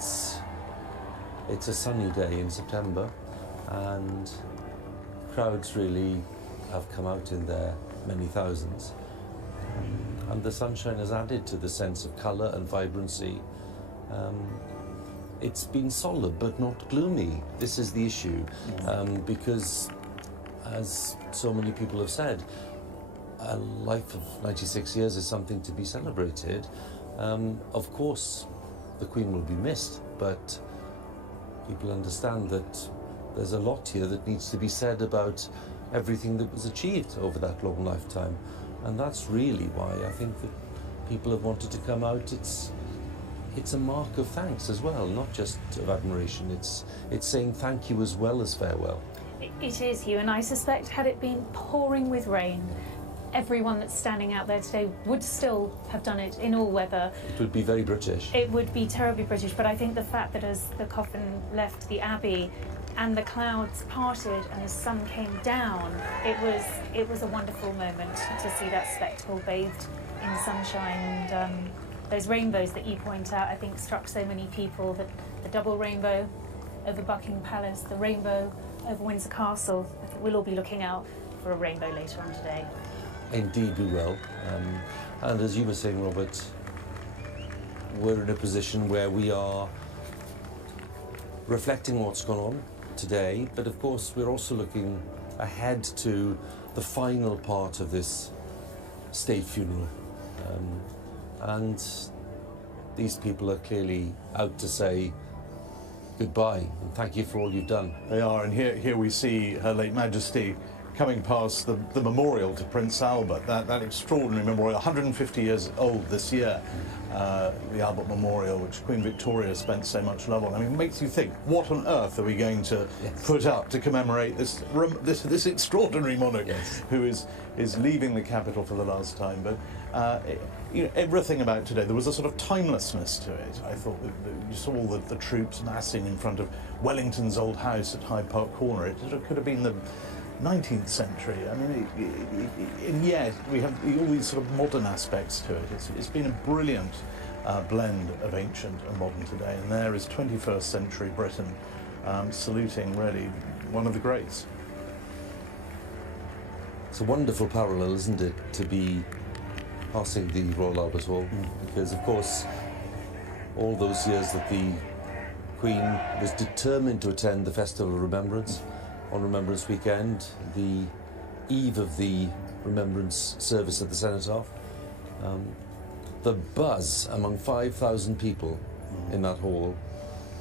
it's a sunny day in September, and crowds really have come out in their many thousands, and the sunshine has added to the sense of colour and vibrancy. It's been solid but not gloomy. This is the issue, because, as so many people have said, a life of 96 years is something to be celebrated. Of course, the Queen will be missed, but people understand that there's a lot here that needs to be said about everything that was achieved over that long lifetime. And that's really why I think that people have wanted to come out. It's a mark of thanks as well, not just of admiration. It's saying thank you as well as farewell. It is, Hugh, and I suspect had it been pouring with rain, everyone that's standing out there today would still have done it in all weather. It would be very British. It would be terribly British, but I think the fact that as the coffin left the Abbey and the clouds parted and the sun came down, it was a wonderful moment to see that spectacle bathed in sunshine. And those rainbows that you point out, I think, struck so many people. That the double rainbow over Buckingham Palace, the rainbow over Windsor Castle. I think we'll all be looking out for a rainbow later on today. Indeed we will. And as you were saying, Robert, we're in a position where we are reflecting what's gone on today, but of course we're also looking ahead to the final part of this state funeral. And these people are clearly out to say goodbye and thank you for all you've done. They are, and here we see Her late Majesty coming past the memorial to Prince Albert, that extraordinary memorial, 150 years old this year, the Albert Memorial, which Queen Victoria spent so much love on. I mean, it makes you think, what on earth are we going to put up to commemorate this extraordinary monarch who is leaving the capital for the last time? But you know, everything about today, there was a sort of timelessness to it. I thought that you saw the troops massing in front of Wellington's old house at Hyde Park Corner. It sort of could have been the 19th century. I mean, and yet we have all these sort of modern aspects to it. It's been a brilliant blend of ancient and modern today, and there is 21st century Britain saluting really one of the greats. It's a wonderful parallel, isn't it, to be passing the Royal Albert Hall, because of course all those years that the Queen was determined to attend the Festival of Remembrance on Remembrance Weekend, the eve of the Remembrance service at the Cenotaph. The buzz among 5,000 people in that hall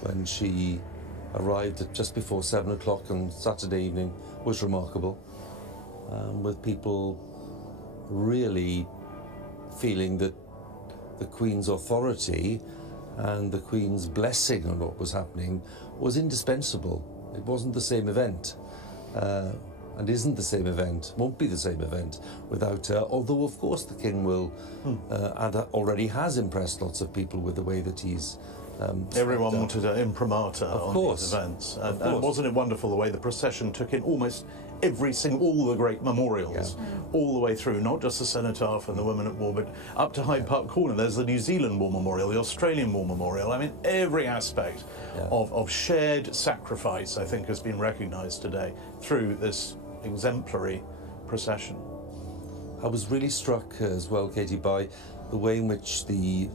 when she arrived at just before 7 o'clock on Saturday evening was remarkable, with people really feeling that the Queen's authority and the Queen's blessing on what was happening was indispensable. It wasn't the same event, and isn't the same event, won't be the same event without her, although of course the King will, and already has impressed lots of people with the way that he's everyone wanted an imprimatur on course. these events. And wasn't it wonderful the way the procession took in almost all the great memorials, all the way through, not just the Cenotaph and the Women at War, but up to Hyde Park Corner. There's the New Zealand War Memorial, the Australian War Memorial. I mean, every aspect of shared sacrifice, I think, has been recognised today through this exemplary procession. I was really struck as well, Katie, by the way in which the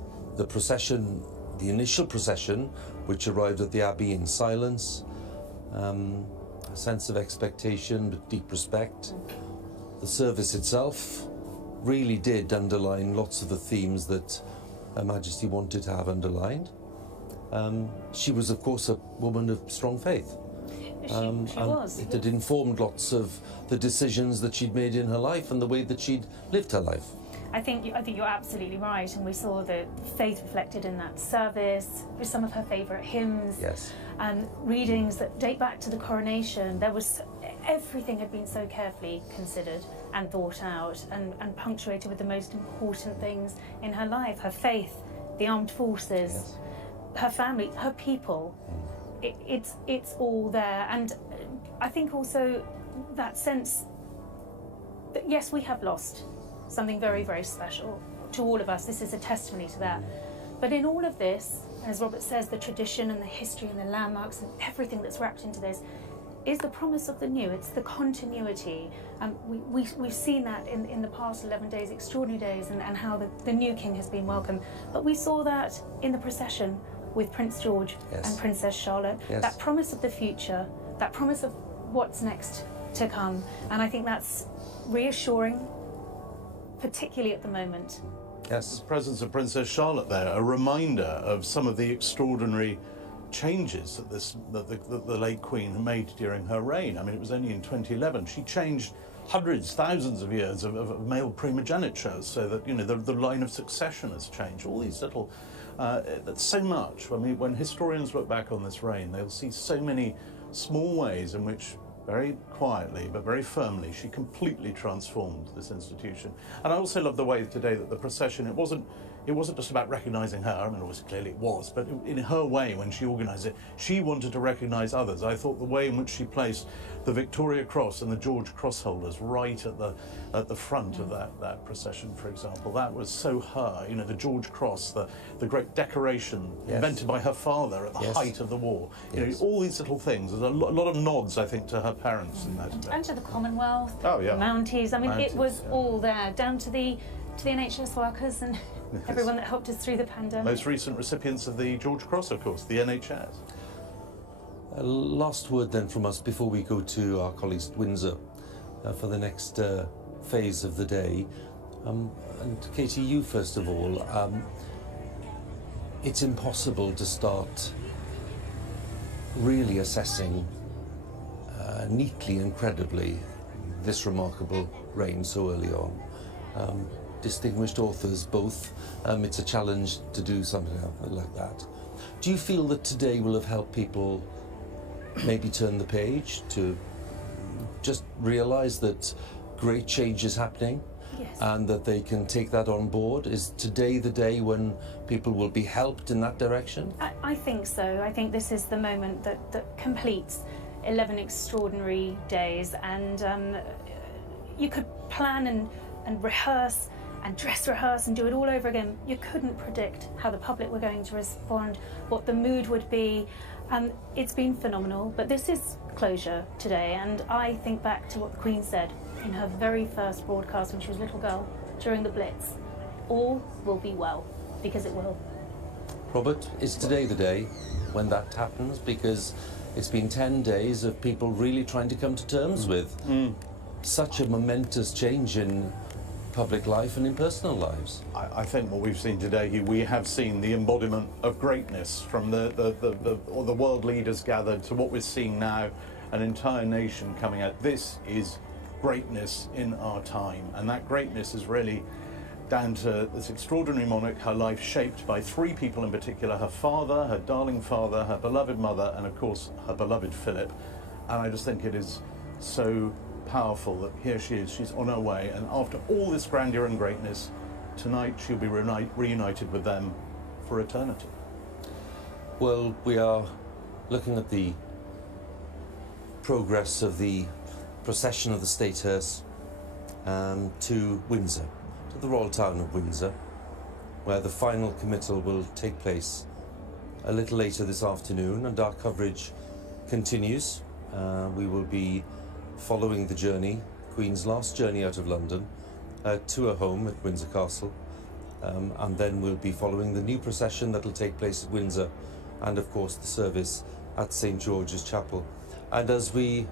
procession, the initial procession, which arrived at the Abbey in silence, a sense of expectation but deep respect. The service itself really did underline lots of the themes that Her Majesty wanted to have underlined. She was, of course, a woman of strong faith. She was. It had informed lots of the decisions that she'd made in her life and the way that she'd lived her life. I think you're absolutely right, and we saw the faith reflected in that service with some of her favourite hymns. Yes. And readings that date back to the coronation. Everything had been so carefully considered and thought out and punctuated with the most important things in her life: her faith, the armed forces, her family, her people. It's all there. And I think also that sense that yes, we have lost something very, very special to all of us. This is a testimony to that. But in all of this, as Robert says, the tradition and the history and the landmarks and everything that's wrapped into this is the promise of the new. It's the continuity. We've seen that in the past 11 days, extraordinary days, and how the new king has been welcomed. But we saw that in the procession with Prince George and Princess Charlotte. That promise of the future, that promise of what's next to come. And I think that's reassuring, particularly at the moment Yes. The presence of Princess Charlotte there, a reminder of some of the extraordinary changes that the late Queen made during her reign. I mean, it was only in 2011 she changed hundreds, thousands of years of male primogeniture, so that, you know, the line of succession has changed. All these little, that's so much. I mean, when historians look back on this reign, they'll see so many small ways in which, very quietly but very firmly, she completely transformed this institution. And I also love the way today that the procession, it wasn't just about recognising her. I mean, obviously, clearly it was, but in her way, when she organised it, she wanted to recognise others. I thought the way in which she placed the Victoria Cross and the George Cross holders right at the front of that procession, for example, that was so her. You know, the George Cross, the great decoration invented by her father at the height of the war. You know, all these little things. There's a lot of nods, I think, to her parents in that. And to the Commonwealth, Oh, yeah. the Mounties. I mean, Mounties, it was yeah. all there, down to the NHS workers and everyone that helped us through the pandemic. Most recent recipients of the George Cross, of course, the NHS. Last word then from us before we go to our colleagues at Windsor for the next phase of the day. And Katie, you first of all. It's impossible to start really assessing neatly and credibly this remarkable reign so early on. Distinguished authors both, it's a challenge to do something like that. Do you feel that today will have helped people maybe turn the page, to just realise that great change is happening? Yes. And that they can take that on board? Is today the day when people will be helped in that direction? I think so. I think this is the moment that completes 11 extraordinary days, and you could plan and rehearse and dress rehearse and do it all over again. You couldn't predict how the public were going to respond, what the mood would be. It's been phenomenal, but this is closure today, and I think back to what the Queen said in her very first broadcast when she was a little girl during the Blitz. All will be well, because it will. Robert, is today the day when that happens? Because it's been 10 days of people really trying to come to terms with such a momentous change in public life and in personal lives. I think what we've seen today, we have seen the embodiment of greatness from the world leaders gathered to what we're seeing now, an entire nation coming out. This is greatness in our time, and that greatness is really down to this extraordinary monarch, her life shaped by three people in particular: her father, her darling father, her beloved mother, and of course her beloved Philip. And I just think it is so powerful that here she is, she's on her way, and after all this grandeur and greatness, tonight she'll be reunited with them for eternity. Well, we are looking at the progress of the procession of the State Hearse to Windsor, to the royal town of Windsor, where the final committal will take place a little later this afternoon, and our coverage continues. We will be following the journey, Queen's last journey out of London, to her home at Windsor Castle, and then we'll be following the new procession that will take place at Windsor, and of course the service at St George's Chapel. And as we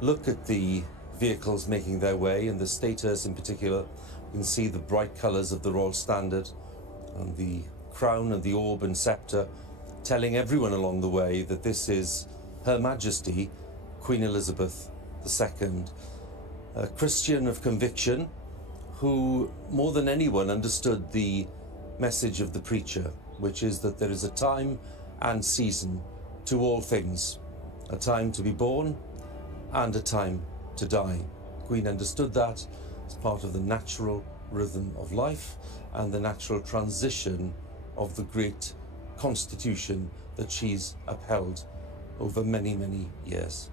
look at the vehicles making their way, and the State Hearse in particular, you can see the bright colours of the Royal Standard and the crown and the orb and sceptre, telling everyone along the way that this is Her Majesty Queen Elizabeth II, a Christian of conviction who more than anyone understood the message of the preacher, which is that there is a time and season to all things, a time to be born and a time to die. Queen understood that as part of the natural rhythm of life and the natural transition of the great constitution that she's upheld over many, many years.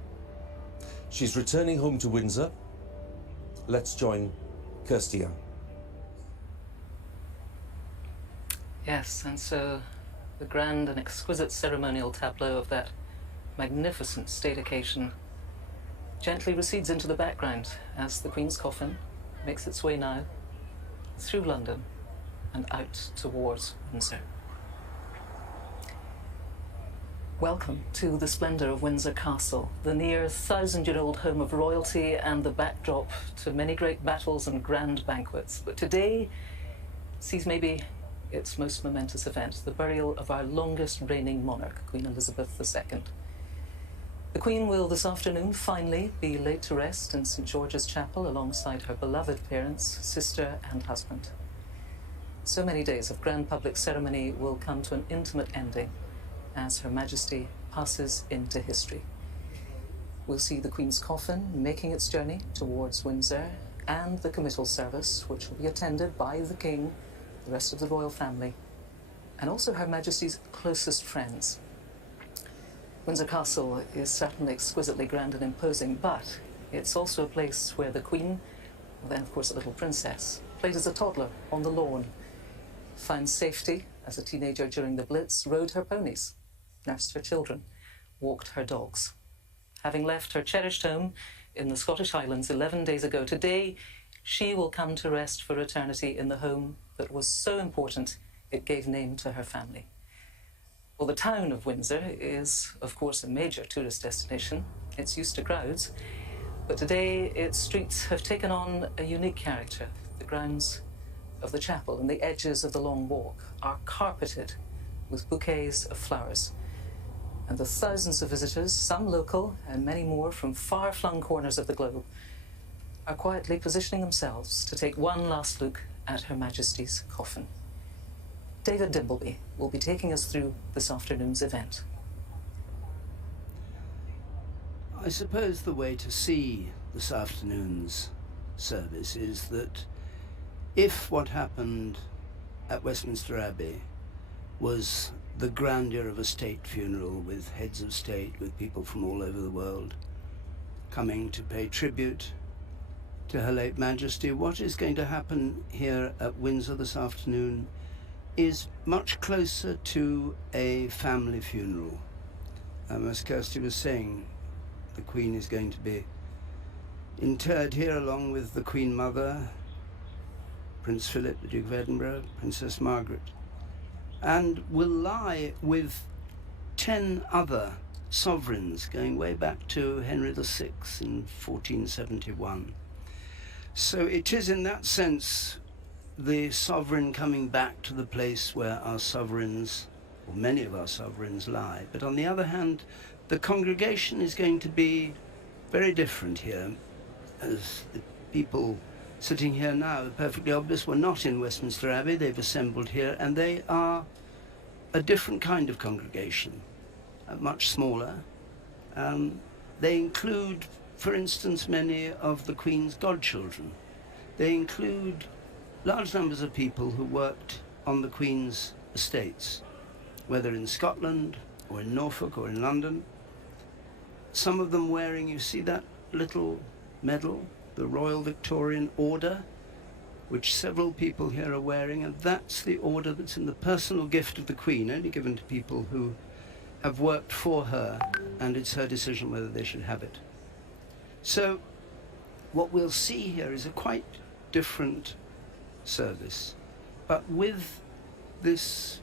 She's returning home to Windsor. Let's join Kirsty Young. Yes, and so the grand and exquisite ceremonial tableau of that magnificent state occasion gently recedes into the background as the Queen's coffin makes its way now through London and out towards Windsor. Welcome to the splendour of Windsor Castle, the near 1,000-year-old home of royalty and the backdrop to many great battles and grand banquets. But today, sees maybe its most momentous event, the burial of our longest reigning monarch, Queen Elizabeth II. The Queen will this afternoon finally be laid to rest in St George's Chapel alongside her beloved parents, sister and husband. So many days of grand public ceremony will come to an intimate ending as Her Majesty passes into history. We'll see the Queen's coffin making its journey towards Windsor and the committal service, which will be attended by the King, the rest of the royal family, and also Her Majesty's closest friends. Windsor Castle is certainly exquisitely grand and imposing, but it's also a place where the Queen, well then of course a little princess, played as a toddler on the lawn, found safety as a teenager during the Blitz, rode her ponies, nursed her children, walked her dogs. Having left her cherished home in the Scottish Highlands 11 days ago, today she will come to rest for eternity in the home that was so important it gave name to her family. Well, the town of Windsor is, of course, a major tourist destination. It's used to crowds, but today its streets have taken on a unique character. The grounds of the chapel and the edges of the long walk are carpeted with bouquets of flowers. And the thousands of visitors, some local and many more from far-flung corners of the globe, are quietly positioning themselves to take one last look at Her Majesty's coffin. David Dimbleby will be taking us through this afternoon's event. I suppose the way to see this afternoon's service is that if what happened at Westminster Abbey was the grandeur of a state funeral with heads of state, with people from all over the world coming to pay tribute to Her late Majesty, what is going to happen here at Windsor this afternoon is much closer to a family funeral. As Kirsty was saying, the Queen is going to be interred here along with the Queen Mother, Prince Philip, the Duke of Edinburgh, Princess Margaret, and will lie with 10 other sovereigns going way back to Henry VI in 1471. So it is in that sense the sovereign coming back to the place where our sovereigns, or many of our sovereigns, lie. But on the other hand, the congregation is going to be very different here, as the people sitting here now, perfectly obvious, were not in Westminster Abbey. They've assembled here, and they are a different kind of congregation, much smaller. They include, for instance, many of the Queen's godchildren. They include large numbers of people who worked on the Queen's estates, whether in Scotland or in Norfolk or in London. Some of them wearing, you see that little medal, the Royal Victorian Order, which several people here are wearing, and that's the order that's in the personal gift of the Queen, only given to people who have worked for her, and it's her decision whether they should have it. So what we'll see here is a quite different service, but with this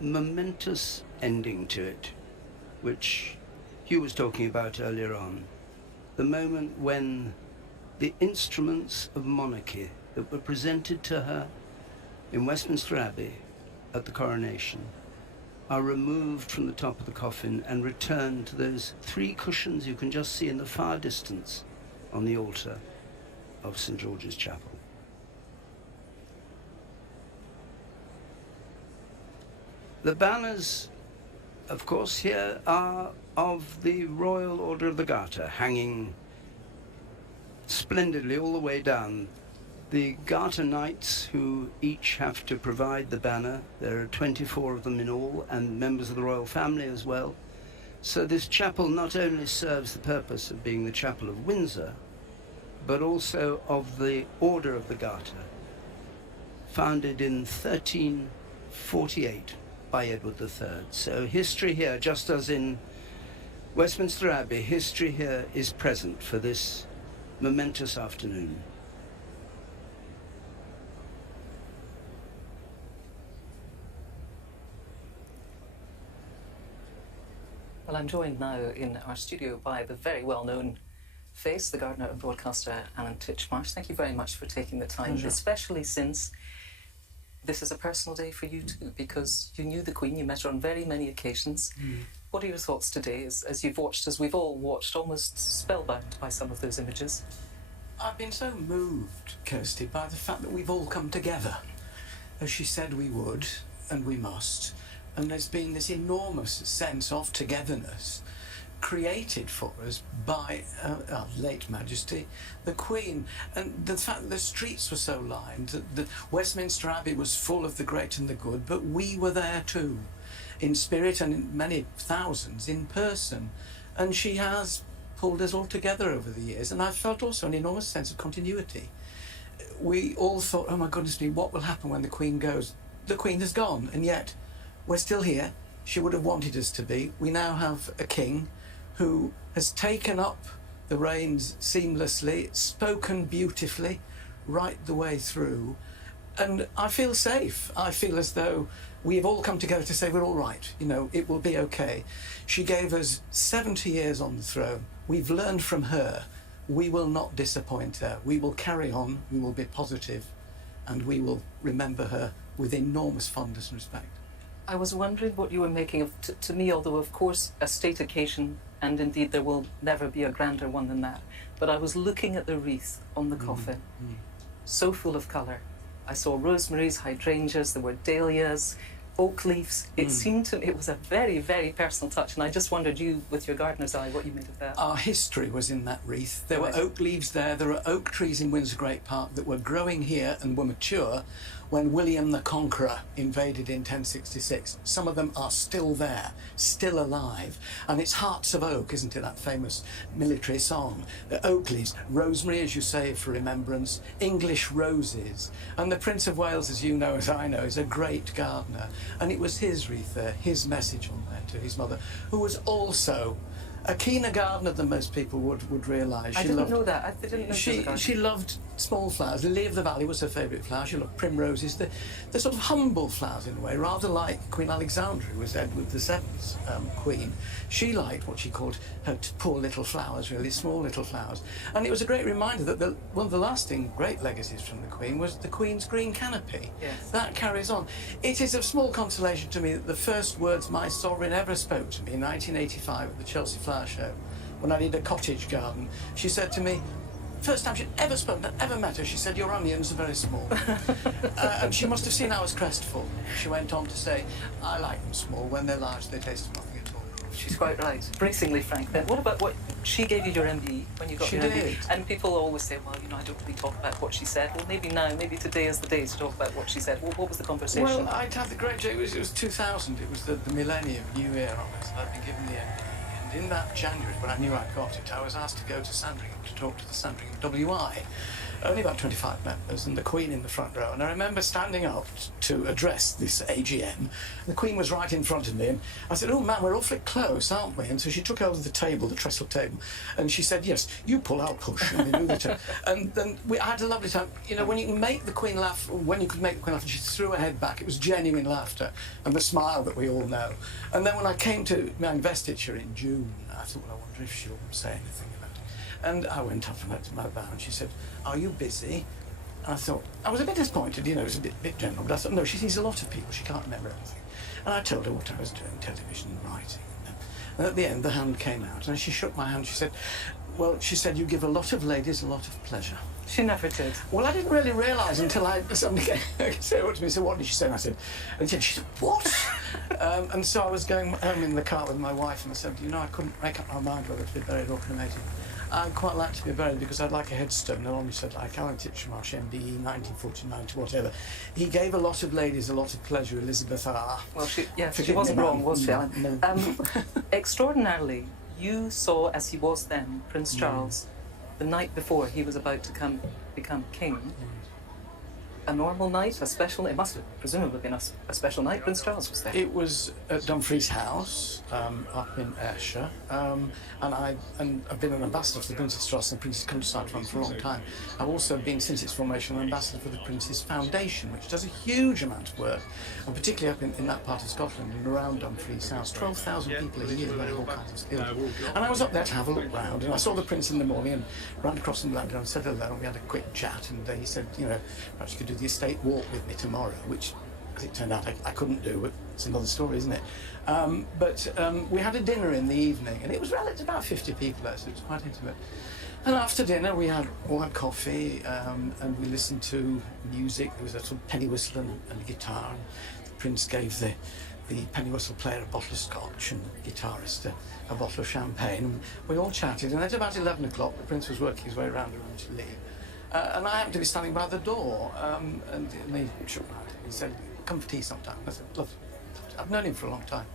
momentous ending to it, which Hugh was talking about earlier on, the moment when the instruments of monarchy that were presented to her in Westminster Abbey at the coronation are removed from the top of the coffin and returned to those 3 cushions you can just see in the far distance on the altar of St George's Chapel. The banners, of course, here are of the Royal Order of the Garter, hanging splendidly all the way down. The Garter Knights, who each have to provide the banner, there are 24 of them in all, and members of the royal family as well. So this chapel not only serves the purpose of being the Chapel of Windsor, but also of the Order of the Garter, founded in 1348 by Edward III. So history here, just as in Westminster Abbey, history here is present for this momentous afternoon. Well, I'm joined now in our studio by the very well-known face, the gardener and broadcaster Alan Titchmarsh. Thank you very much for taking the time, especially since this is a personal day for you too, because you knew the Queen, you met her on very many occasions. What are your thoughts today as you've watched, as we've all watched, almost spellbound by some of those images? I've been so moved, Kirsty, by the fact that we've all come together, as she said we would, and we must. And there's been this enormous sense of togetherness created for us by our late Majesty, the Queen. And the fact that the streets were so lined, that the Westminster Abbey was full of the great and the good, but we were there too, in spirit and in many thousands in person. And she has pulled us all together over the years, and I've felt also an enormous sense of continuity. We all thought, oh my goodness me, what will happen when the Queen goes? The Queen has gone, and yet we're still here. She would have wanted us to be. We now have a king who has taken up the reins seamlessly, spoken beautifully right the way through, and I feel safe. I feel as though we have all come together to say we're all right, you know, it will be okay. She gave us 70 years on the throne. We've learned from her. We will not disappoint her. We will carry on, we will be positive, and we will remember her with enormous fondness and respect. I was wondering what you were making of, to me, although of course a state occasion, and indeed there will never be a grander one than that, but I was looking at the wreath on the coffin, so full of colour. I saw rosemaries, hydrangeas, there were dahlias, oak leaves. It seemed to me, it was a very, very personal touch, and I just wondered, you, with your gardener's eye, what you made of that. Our history was in that wreath. There were oak leaves there. There are oak trees in Windsor Great Park that were growing here and were mature when William the Conqueror invaded in 1066. Some of them are still there, still alive. And it's Hearts of Oak, isn't it, that famous military song? The oak leaves, rosemary, as you say, for remembrance, English roses. And the Prince of Wales, as you know, as I know, is a great gardener. And it was his wreath there, his message on there to his mother, who was also a keener gardener than most people would realise. I didn't know that. I didn't know she loved small flowers. Lily of the Valley was her favourite flower. She loved primroses, the sort of humble flowers in a way, rather like Queen Alexandra, who was Edward VII's queen. She liked what she called her poor little flowers, really small little flowers. And it was a great reminder that one of the lasting great legacies from the Queen was the Queen's green canopy. Yes. That carries on. It is of small consolation to me that the first words my sovereign ever spoke to me in 1985 at the Chelsea Flower Show, when I needed a cottage garden, she said to me, first time she'd ever spoken, ever met her, she said, your onions are very small. And she must have seen I was crestful. She went on to say, I like them small. When they're large, they taste of nothing at all. She's quite right. Bracingly frank. Then what about what she gave you your MBE when you got She your MBE? did. And people always say, well, you know, I don't really talk about what she said. Well, maybe now, maybe today is the day to talk about what she said. Well, what was the conversation? Well, I'd had the great joke. It was 2000. It was the millennium, New Year on it. I'd been given the MBE. In that January, when I knew I'd got it, I was asked to go to Sandringham to talk to the Sandringham WI. Only about 25 members, and the Queen in the front row. And I remember standing up to address this AGM. The Queen was right in front of me, and I said, oh man, we're awfully close, aren't we? And so she took over the table, the trestle table, and she said, yes, you pull, I'll push. And we moved it. And then I had a lovely time. You know, when you can make the Queen laugh, when you could make the Queen laugh, and she threw her head back, it was genuine laughter, and the smile that we all know. And then when I came to my investiture in June, I thought, well, I wonder if she'll say anything about it. And I went up to my bow, and she said, are you busy? And I thought, I was a bit disappointed, you know, it was a bit general, but I thought, no, she sees a lot of people, she can't remember everything. And I told her what I was doing, television and writing. And at the end, the hand came out, and she shook my hand, she said, well, she said, you give a lot of ladies a lot of pleasure. She never did. Well, I didn't really realise until somebody came to me and said, what did she say? And I said, she said, what? And so I was going home in the car with my wife, and I said, you know, I couldn't make up my mind whether to be buried or cremated. I'd quite like to be buried because I'd like a headstone. And Ollie said, like Alan Titchmarsh, MBE, 1949 to whatever. He gave a lot of ladies a lot of pleasure, Elizabeth R. Well, she wasn't wrong, was she, Alan? No. Extraordinarily, you saw, as he was then, Prince Charles, the night before he was about to become king. A normal night, a special night? It must have presumably been a special night. Prince Charles was there. It was at Dumfries House, up in Ayrshire, and I've been an ambassador for the Princess Trust and the Princess Countryside Fund for a long time. I've also been, since its formation, an ambassador for the Prince's Foundation, which does a huge amount of work, and particularly up in that part of Scotland and around Dumfries House. 12,000 people a year who have all kinds of skills. And I was up there to have a look round, and I saw the Prince in the morning and ran across the landing and said hello, and we had a quick chat, and he said, you know, perhaps you could do do the estate walk with me tomorrow, which, as it turned out, I couldn't do, but it's another story, isn't it? We had a dinner in the evening, and it was about 50 people there, so it was quite intimate. And after dinner, we had coffee, and we listened to music. There was a sort of penny whistle and a guitar. And the Prince gave the penny whistle player a bottle of scotch and the guitarist a bottle of champagne. And we all chatted, and at about 11 o'clock, the Prince was working his way around the room to leave. And I happened to be standing by the door, and he shook my hand. He said, "Come for tea sometime." I said, "Lovely." I've known him for a long time.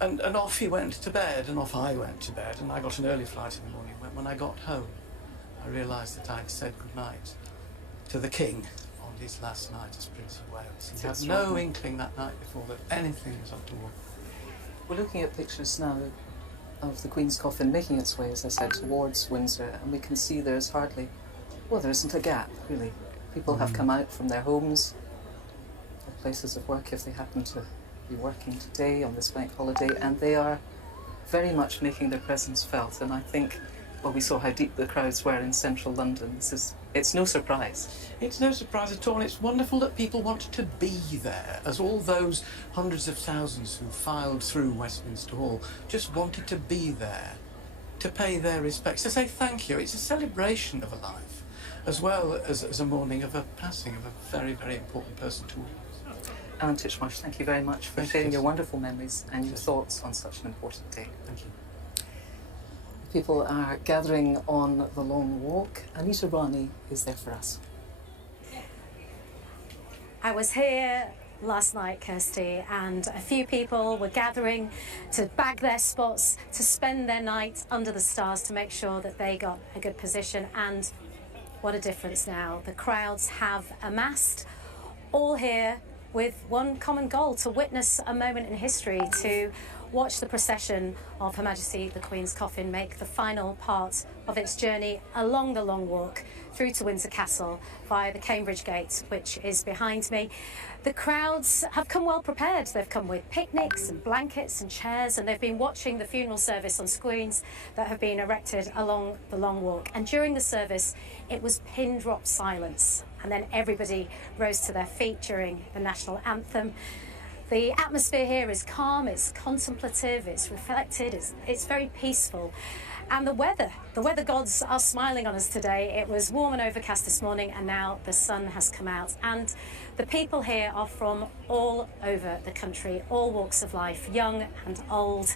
And off he went to bed, and off I went to bed, and I got an early flight in the morning. When I got home, I realised that I'd said goodnight to the King on his last night as Prince of Wales. He had no inkling that night before that anything was untoward. We're looking at pictures now of the Queen's coffin making its way, as I said, towards Windsor, and we can see there's hardly, well, there isn't a gap, really. People have come out from their homes, their places of work, if they happen to be working today on this bank holiday, and they are very much making their presence felt. And I think, well, we saw how deep the crowds were in central London. It's no surprise. It's no surprise at all, and it's wonderful that people want to be there, as all those hundreds of thousands who filed through Westminster Hall just wanted to be there, to pay their respects, to say thank you. It's a celebration of a life, as well as a mourning of a passing of a very, very important person to all of us. Alan Titchmarsh, thank you very much for sharing your wonderful memories and your thoughts on such an important day. Thank you. People are gathering on the long walk. Anita Rani is there for us. I was here last night, Kirsty, and a few people were gathering to bag their spots, to spend their night under the stars to make sure that they got a good position. And what a difference now. The crowds have amassed, all here with one common goal: to witness a moment in history, to watch the procession of Her Majesty the Queen's coffin make the final part of its journey along the Long Walk through to Windsor Castle via the Cambridge Gate, which is behind me. The crowds have come well prepared. They've come with picnics and blankets and chairs, and they've been watching the funeral service on screens that have been erected along the Long Walk. And during the service, it was pin-drop silence, and then everybody rose to their feet during the national anthem. The atmosphere here is calm, it's contemplative, it's reflected, it's very peaceful. And the weather gods are smiling on us today. It was warm and overcast this morning, and now the sun has come out. And the people here are from all over the country, all walks of life, young and old,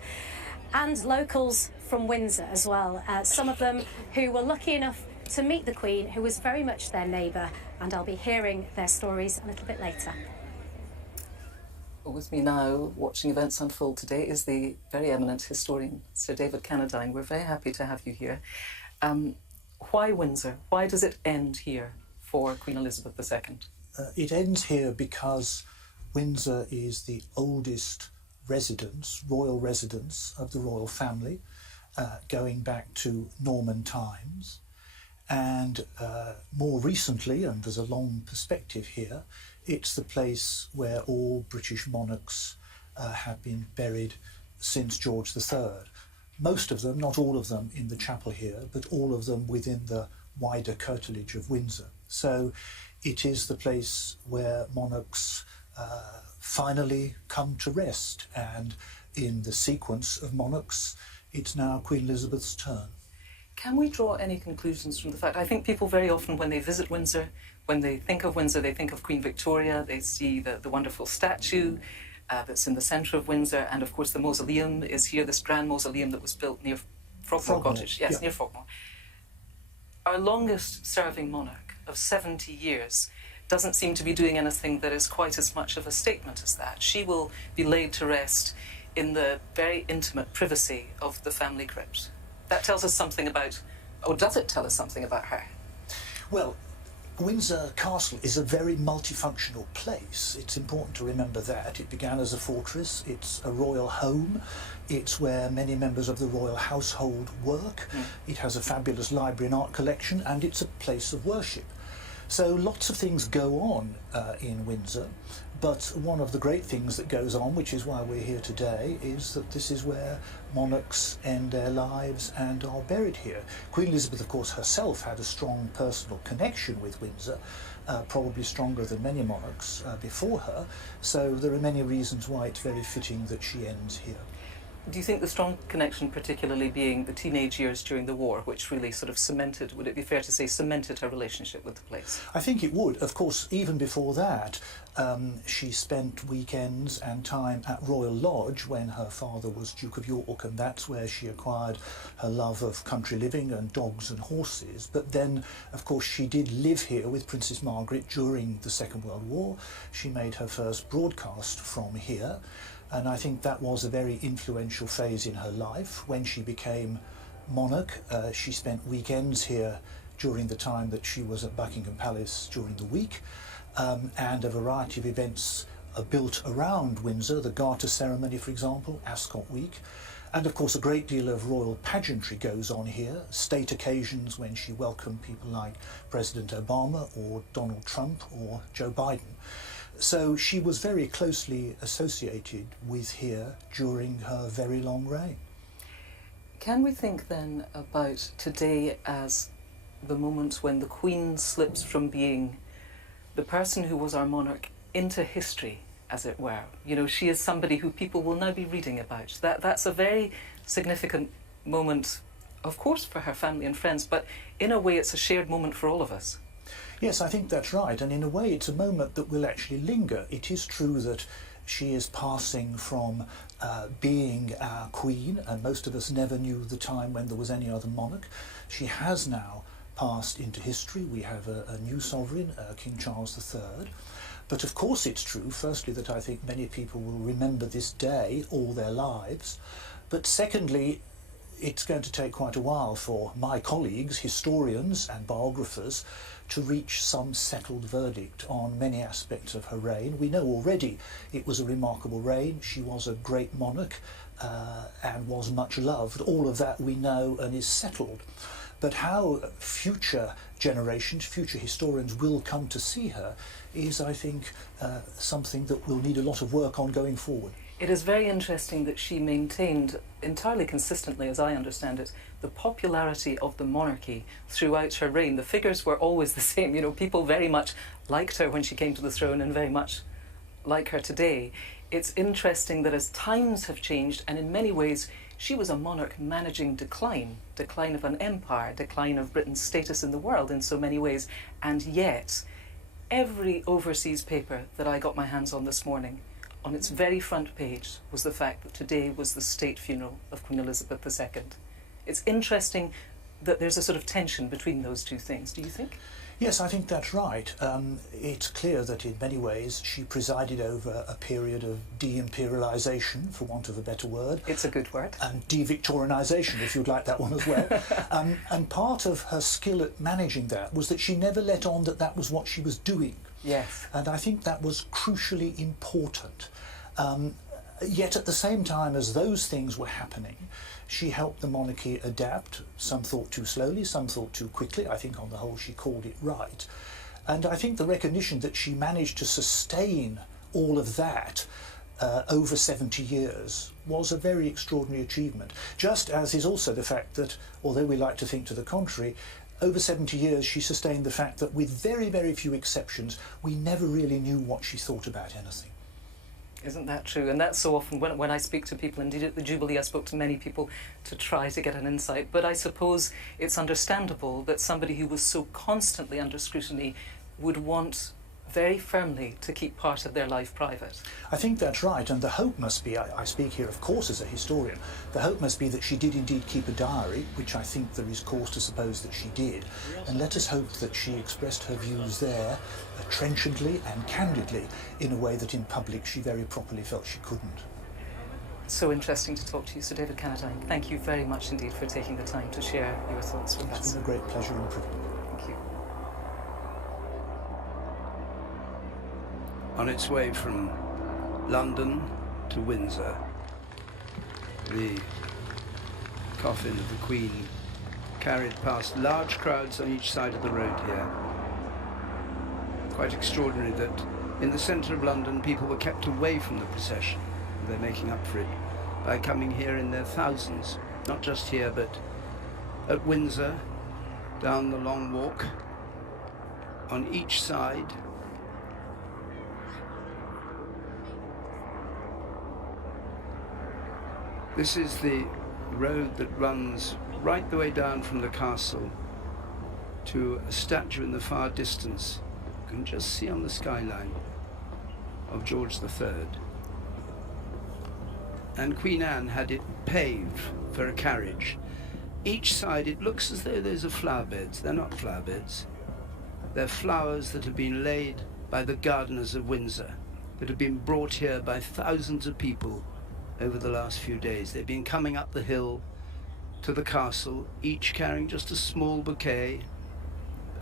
and locals from Windsor as well. Some of them who were lucky enough to meet the Queen, who was very much their neighbour, and I'll be hearing their stories a little bit later. With me now, watching events unfold today, is the very eminent historian, Sir David Cannadine. We're very happy to have you here. Why Windsor? Why does it end here for Queen Elizabeth II? It ends here because Windsor is the oldest residence, royal residence of the royal family, going back to Norman times. And more recently, and there's a long perspective here, it's the place where all British monarchs have been buried since George III. Most of them, not all of them, in the chapel here, but all of them within the wider curtilage of Windsor. So it is the place where monarchs finally come to rest, and in the sequence of monarchs, it's now Queen Elizabeth's turn. Can we draw any conclusions from the fact? I think people very often, when they visit Windsor, when they think of Windsor, they think of Queen Victoria. They see the wonderful statue that's in the centre of Windsor, and of course the mausoleum is here, this grand mausoleum that was built near Frogmore Cottage. Yes, near Frogmore. Our longest serving monarch of 70 years doesn't seem to be doing anything that is quite as much of a statement as that. She will be laid to rest in the very intimate privacy of the family crypt. That tells us something about, or does it tell us something about her? Well, Windsor Castle is a very multifunctional place. It's important to remember that. It began as a fortress, it's a royal home, it's where many members of the royal household work, it has a fabulous library and art collection, and it's a place of worship. So lots of things go on in Windsor, But one of the great things that goes on, which is why we're here today, is that this is where monarchs end their lives and are buried here. Queen Elizabeth, of course, herself had a strong personal connection with Windsor, probably stronger than many monarchs before her, so there are many reasons why it's very fitting that she ends here. Do you think the strong connection particularly being the teenage years during the war, which really sort of cemented, would it be fair to say, cemented her relationship with the place? I think it would. Of course, even before that, she spent weekends and time at Royal Lodge when her father was Duke of York, and that's where she acquired her love of country living and dogs and horses. But then, of course, she did live here with Princess Margaret during the Second World War. She made her first broadcast from here. And I think that was a very influential phase in her life. When she became monarch, she spent weekends here during the time that she was at Buckingham Palace during the week, and a variety of events are built around Windsor, the Garter ceremony, for example, Ascot Week. And of course a great deal of royal pageantry goes on here, state occasions when she welcomed people like President Obama or Donald Trump or Joe Biden. So she was very closely associated with here during her very long reign. Can we think then about today as the moment when the Queen slips from being the person who was our monarch into history, as it were? You know, she is somebody who people will now be reading about. That's a very significant moment, of course, for her family and friends, but in a way it's a shared moment for all of us. Yes, I think that's right, and in a way it's a moment that will actually linger. It is true that she is passing from being our queen, and most of us never knew the time when there was any other monarch. She has now passed into history. We have a new sovereign, King Charles III. But of course it's true, firstly, that I think many people will remember this day all their lives, but secondly, it's going to take quite a while for my colleagues, historians and biographers, to reach some settled verdict on many aspects of her reign. We know already it was a remarkable reign. She was a great monarch and was much loved. All of that we know and is settled. But how future generations, future historians will come to see her is, I think, something that will need a lot of work on going forward. It is very interesting that she maintained, entirely consistently as I understand it, the popularity of the monarchy throughout her reign. The figures were always the same. You know, people very much liked her when she came to the throne and very much like her today. It's interesting that as times have changed, and in many ways she was a monarch managing decline of an empire, decline of Britain's status in the world in so many ways, and yet every overseas paper that I got my hands on this morning, on its very front page was the fact that today was the state funeral of Queen Elizabeth II. It's interesting that there's a sort of tension between those two things, do you think? Yes, I think that's right. It's clear that in many ways she presided over a period of de-imperialisation, for want of a better word. It's a good word. And de-Victorianisation, if you'd like that one as well. And part of her skill at managing that was that she never let on that that was what she was doing. Yes. And I think that was crucially important. Yet at the same time as those things were happening, she helped the monarchy adapt. Some thought too slowly, some thought too quickly. I think on the whole she called it right. And I think the recognition that she managed to sustain all of that over 70 years was a very extraordinary achievement. Just as is also the fact that, although we like to think to the contrary, over 70 years she sustained the fact that with very, very few exceptions, we never really knew what she thought about anything. Isn't that true? And that's so often when I speak to people, indeed at the Jubilee I spoke to many people to try to get an insight, but I suppose it's understandable that somebody who was so constantly under scrutiny would want very firmly to keep part of their life private. I think that's right, and the hope must be, I speak here of course as a historian, the hope must be that she did indeed keep a diary, which I think there is cause to suppose that she did, and let us hope that she expressed her views there trenchantly and candidly in a way that in public she very properly felt she couldn't. So interesting to talk to you, Sir David Cannadine. Thank you very much indeed for taking the time to share your thoughts with us. It's been a great pleasure and privilege. Thank you. On its way from London to Windsor, the coffin of the Queen carried past large crowds on each side of the road here. Quite extraordinary that In the centre of London, people were kept away from the procession. They're making up for it by coming here in their thousands, not just here, but at Windsor, down the Long Walk, on each side. This is the road that runs right the way down from the castle to a statue in the far distance. You can just see on the skyline of George III. And Queen Anne had it paved for a carriage. Each side, it looks as though those are flower beds. They're not flower beds. They're flowers that have been laid by the gardeners of Windsor, that have been brought here by thousands of people over the last few days. They've been coming up the hill to the castle, each carrying just a small bouquet,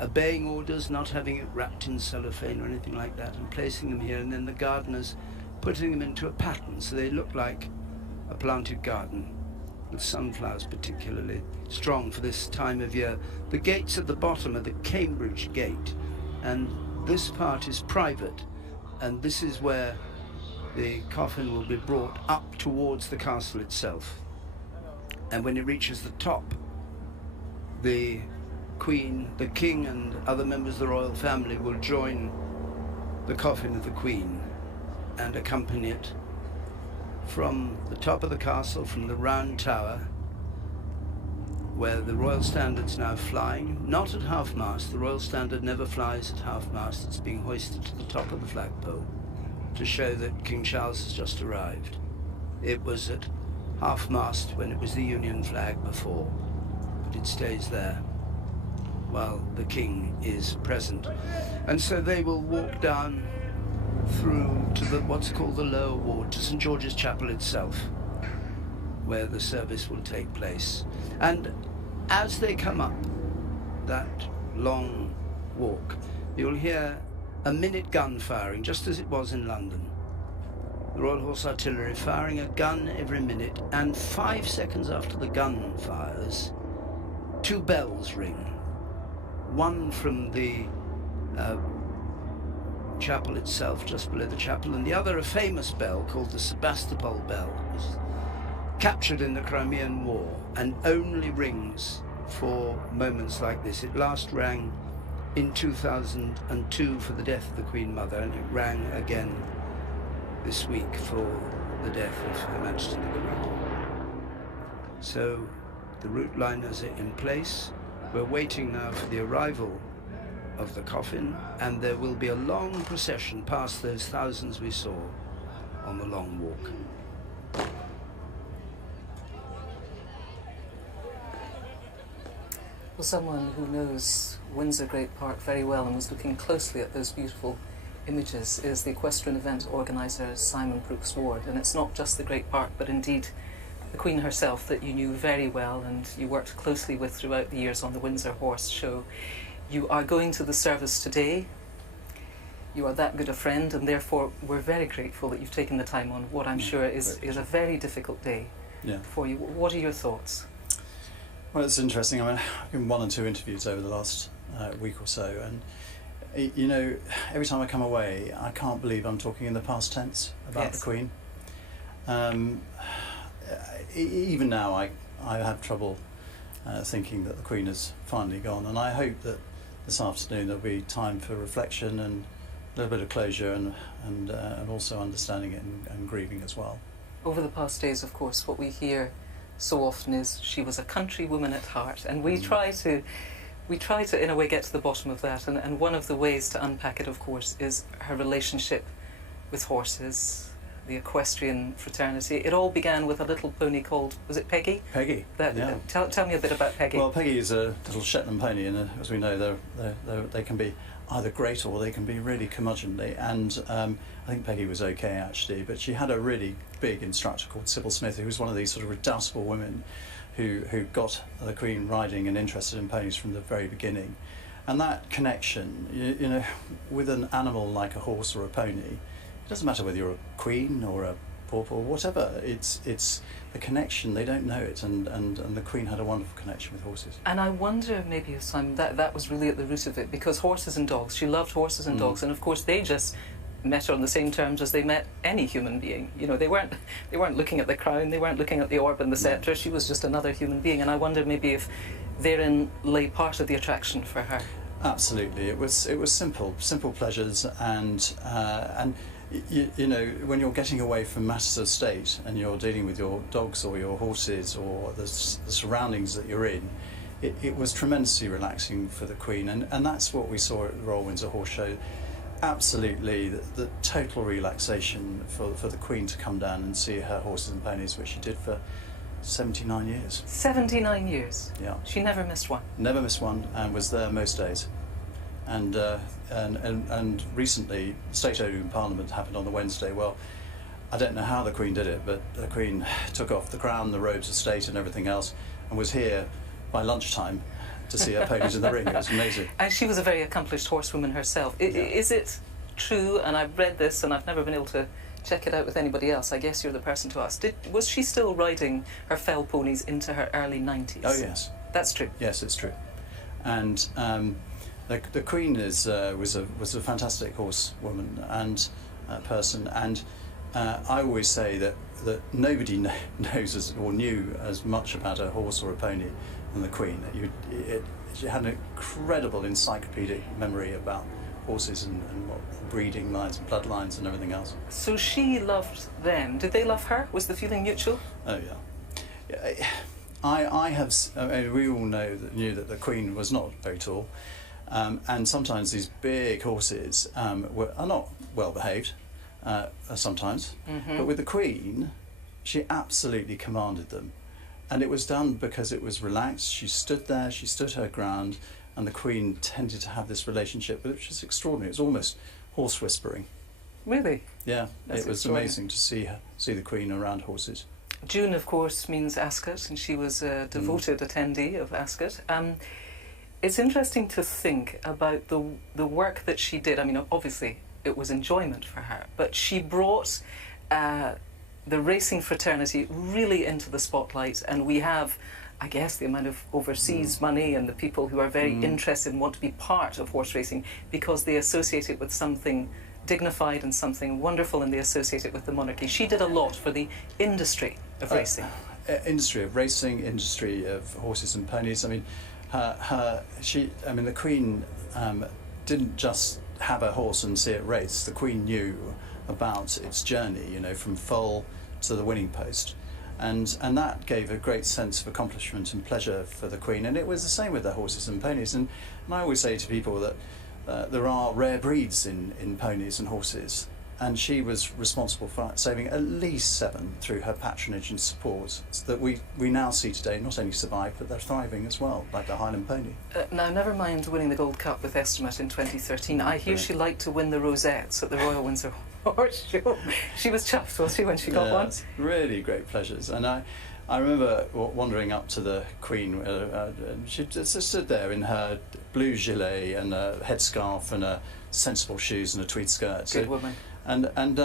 obeying orders, not having it wrapped in cellophane or anything like that, and placing them here, and then the gardeners putting them into a pattern so they look like a planted garden, with sunflowers particularly strong for this time of year. The gates at the bottom are the Cambridge Gate, and this part is private, and this is where the coffin will be brought up towards the castle itself. And when it reaches the top, the Queen, the King and other members of the royal family will join the coffin of the Queen and accompany it from the top of the castle, from the round tower, where the Royal Standard's now flying, not at half-mast. The Royal Standard never flies at half-mast. It's being hoisted to the top of the flagpole to show that King Charles has just arrived. It was at half-mast when it was the Union flag before, but it stays there while the King is present. And so they will walk down through to the what's called the lower ward, to St George's Chapel itself, where the service will take place. And as they come up that long walk, you'll hear a minute gun firing, just as it was in London. The Royal Horse Artillery firing a gun every minute, and 5 seconds after the gun fires, 2 bells ring. One from the chapel itself, just below the chapel, and the other a famous bell called the Sebastopol bell, which was captured in the Crimean War and only rings for moments like this. It last rang in 2002 for the death of the Queen Mother, and it rang again this week for the death of Her Majesty the Queen. So the route liners are in place. We're waiting now for the arrival of the coffin, and there will be a long procession past those thousands we saw on the Long Walk. Well, someone who knows Windsor Great Park very well and was looking closely at those beautiful images is the equestrian event organiser Simon Brooks Ward. And it's not just the Great Park, but indeed the Queen herself that you knew very well and you worked closely with throughout the years on the Windsor Horse Show. You are going to the service today. You are that good a friend, and therefore we're very grateful that you've taken the time on what I'm sure is a very difficult day for you. What are your thoughts? Well, it's interesting. I mean, I've been 1 or 2 interviews over the last week or so, and you know, every time I come away, I can't believe I'm talking in the past tense about the Queen. Even now, I have trouble thinking that the Queen has finally gone, and I hope that this afternoon there'll be time for reflection and a little bit of closure and also understanding it and grieving as well. Over the past days, of course, what we hear so often is she was a country woman at heart, and we try to in a way get to the bottom of that, and one of the ways to unpack it, of course, is her relationship with horses, the equestrian fraternity. It all began with a little pony called, was it Peggy? Peggy. Tell me a bit about Peggy. Well, Peggy is a little Shetland pony, and as we know, they can be either great or they can be really curmudgeonly. And I think Peggy was okay actually, but she had a really big instructor called Sybil Smith, who was one of these sort of redoubtable women who got the Queen riding and interested in ponies from the very beginning. And that connection, you know, with an animal like a horse or a pony, it doesn't matter whether you're a queen or a pauper or whatever, it's the connection. They don't know it, and the Queen had a wonderful connection with horses. And I wonder, maybe, Simon, that was really at the root of it, because horses and dogs, she loved horses and dogs, and of course they just met her on the same terms as they met any human being. You know, they weren't looking at the crown, they weren't looking at the orb and the sceptre. She was just another human being, and I wonder maybe if therein lay part of the attraction for her. Absolutely, it was simple pleasures, and you know, when you're getting away from matters of state and you're dealing with your dogs or your horses or the surroundings that you're in, it was tremendously relaxing for the Queen, and that's what we saw at the Royal Windsor Horse Show. Absolutely, the total relaxation for the Queen to come down and see her horses and ponies, which she did for 79 years. 79 years? Yeah. She never missed one? Never missed one, and was there most days. And recently, State Opening Parliament happened on the Wednesday. Well, I don't know how the Queen did it, but the Queen took off the crown, the robes of state and everything else, and was here by lunchtime to see her ponies in the ring. It was amazing. And she was a very accomplished horsewoman herself. Is it true, and I've read this and I've never been able to check it out with anybody else, I guess you're the person to ask, was she still riding her fell ponies into her early 90s? Oh yes. That's true? Yes, it's true. And the Queen was a fantastic horsewoman and person, and I always say that nobody knows or knew as much about a horse or a pony than the Queen. She had an incredible encyclopedic memory about horses and what breeding lines and bloodlines and everything else. So she loved them. Did they love her? Was the feeling mutual? Oh yeah. I mean, we all knew that the Queen was not very tall, and sometimes these big horses are not well behaved. Sometimes, but with the Queen, she absolutely commanded them, and it was done because it was relaxed. She stood there, she stood her ground, and the Queen tended to have this relationship, which was extraordinary. It was almost horse whispering. Really? Yeah, That's it was amazing to see the Queen around horses. June, of course, means Ascot, and she was a devoted attendee of Ascot. It's interesting to think about the work that she did. I mean, obviously, it was enjoyment for her, but she brought the racing fraternity really into the spotlight, and we have, I guess, the amount of overseas money and the people who are very interested and want to be part of horse racing because they associate it with something dignified and something wonderful, and they associate it with the monarchy. She did a lot for the industry of racing. Industry of racing, industry of horses and ponies. I mean, the Queen didn't just have a horse and see it race. The Queen knew about its journey, you know, from foal to the winning post, and that gave a great sense of accomplishment and pleasure for the Queen. And it was the same with the horses and ponies. And I always say to people that there are rare breeds in ponies and horses, and she was responsible for saving at least 7 through her patronage and support, so that we now see today not only survive, but they're thriving as well, like the Highland pony. Now, never mind winning the Gold Cup with Estimate in 2013. I hear she liked to win the rosettes at the Royal Windsor Horse Show. She was chuffed, was she, when she got one? Really great pleasures. And I remember wandering up to the Queen. She just stood there in her blue gilet and a headscarf and sensible shoes and a tweed skirt. Good woman. And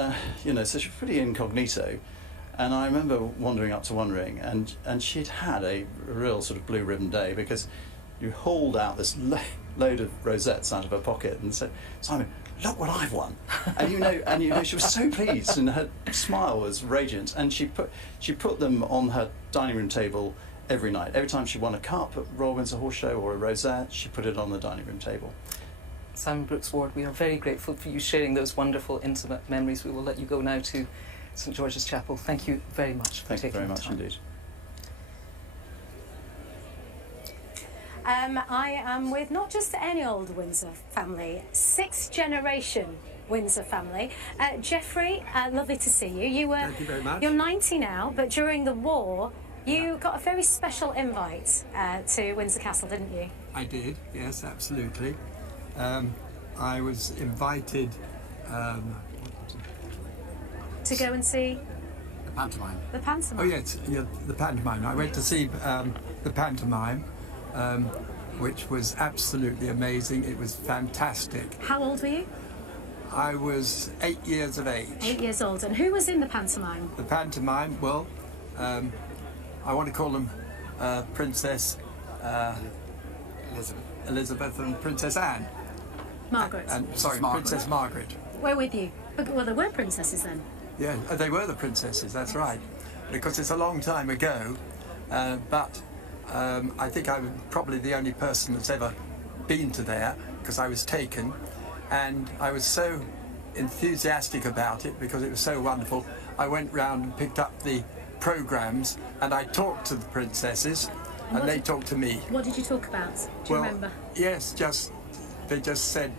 you know, so she was pretty incognito. And I remember wandering up to one ring, and she'd had a real sort of blue ribbon day, because you hauled out this load of rosettes out of her pocket and said, "Simon, look what I've won!" And you know, she was so pleased, and her smile was radiant. And she put them on her dining room table every night. Every time she won a cup at Royal Windsor Horse Show or a rosette, she put it on the dining room table. Simon Brooks Ward, we are very grateful for you sharing those wonderful, intimate memories. We will let you go now to St George's Chapel. Thank you very much for taking the time. Thank you very much indeed. I am with not just any old Windsor family, 6th generation Windsor family. Geoffrey, lovely to see you. Thank you very much. You're 90 now, but during the war, you got a very special invite to Windsor Castle, didn't you? I did, yes, absolutely. I was invited to go and see the pantomime. The pantomime. Oh yes, yeah, the pantomime. I went to see the pantomime, which was absolutely amazing. It was fantastic. How old were you? I was 8 years of age. 8 years old. And who was in the pantomime? The pantomime, well, I want to call them Princess Elizabeth and Princess Anne. Margaret. Sorry, Princess Margaret. We're with you. Well, there were princesses then. Yeah, they were the princesses, that's right. Because it's a long time ago, but I think I'm probably the only person that's ever been to there, because I was taken, and I was so enthusiastic about it because it was so wonderful. I went round and picked up the programmes, and I talked to the princesses, and they talked to me. What did you talk about? Do you remember? Yes, they just said,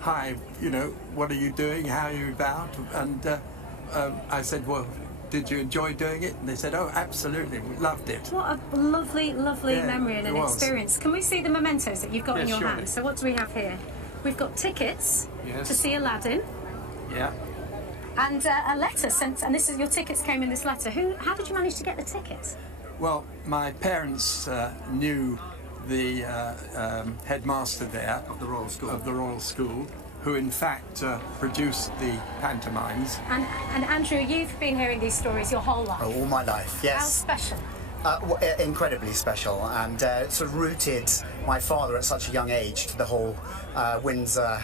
hi, you know, what are you doing? How are you about? And I said, well, did you enjoy doing it? And they said, oh, absolutely, we loved it. What a lovely, lovely Yeah, memory and an it was. experience. Can we see the mementos that you've got in your surely. hand? So what do we have here? We've got tickets to see Aladdin. Yeah. And a letter sent, and this is your tickets came in this letter. How did you manage to get the tickets? Well, my parents knew the headmaster there of the Royal School, who in fact produced the pantomimes. And Andrew, you've been hearing these stories your whole life. Oh, all my life, yes. How special? Incredibly special, and sort of rooted my father at such a young age to the whole Windsor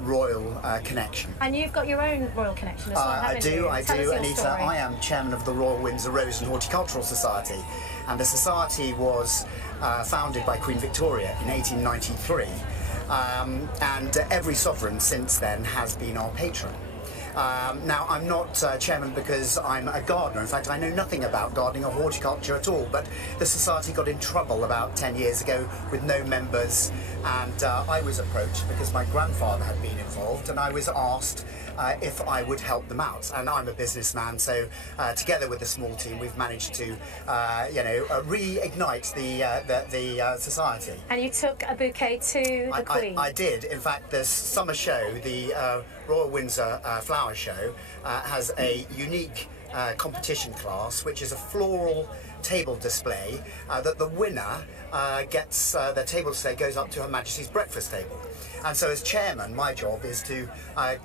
royal connection. And you've got your own royal connection as well, haven't you? I Tell us do, your Anita. story. I am chairman of the Royal Windsor Rose and Horticultural Society, and the society was founded by Queen Victoria in 1893, and every sovereign since then has been our patron. Now, I'm not chairman because I'm a gardener. In fact, I know nothing about gardening or horticulture at all, but the society got in trouble about 10 years ago with no members, and I was approached because my grandfather had been involved, and I was asked if I would help them out. And I'm a businessman, so together with the small team, we've managed to, reignite the society. And you took a bouquet to the Queen. I did. In fact, the summer show, the Royal Windsor Flower Show, has a unique competition class, which is a floral table display that the winner gets. The table display goes up to Her Majesty's breakfast table. And so as chairman, my job is to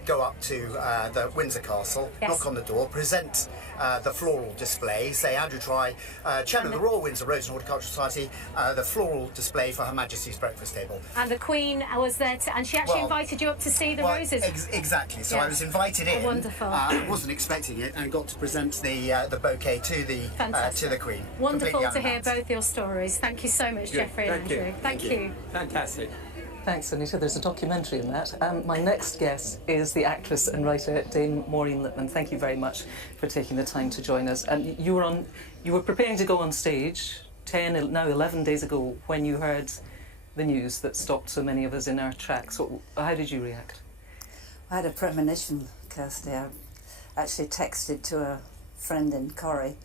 go up to the Windsor Castle, knock on the door, present the floral display, say, Andrew Try, chairman of the Royal Windsor Rose and Horticultural Society, the floral display for Her Majesty's breakfast table. And the Queen was there, and she actually invited you up to see the roses. Exactly. So I was invited in. Oh, wonderful. I wasn't expecting it, and got to present the bouquet to the Queen. Wonderful to hear both your stories. Thank you so much, Geoffrey and Andrew. Thank you. Fantastic. Thanks, Anita. There's a documentary in that. My next guest is the actress and writer Dame Maureen Lipman. Thank you very much for taking the time to join us. You were preparing to go on stage 11 days ago when you heard the news that stopped so many of us in our tracks. How did you react? I had a premonition, Kirsty. I actually texted to a friend in Corrie.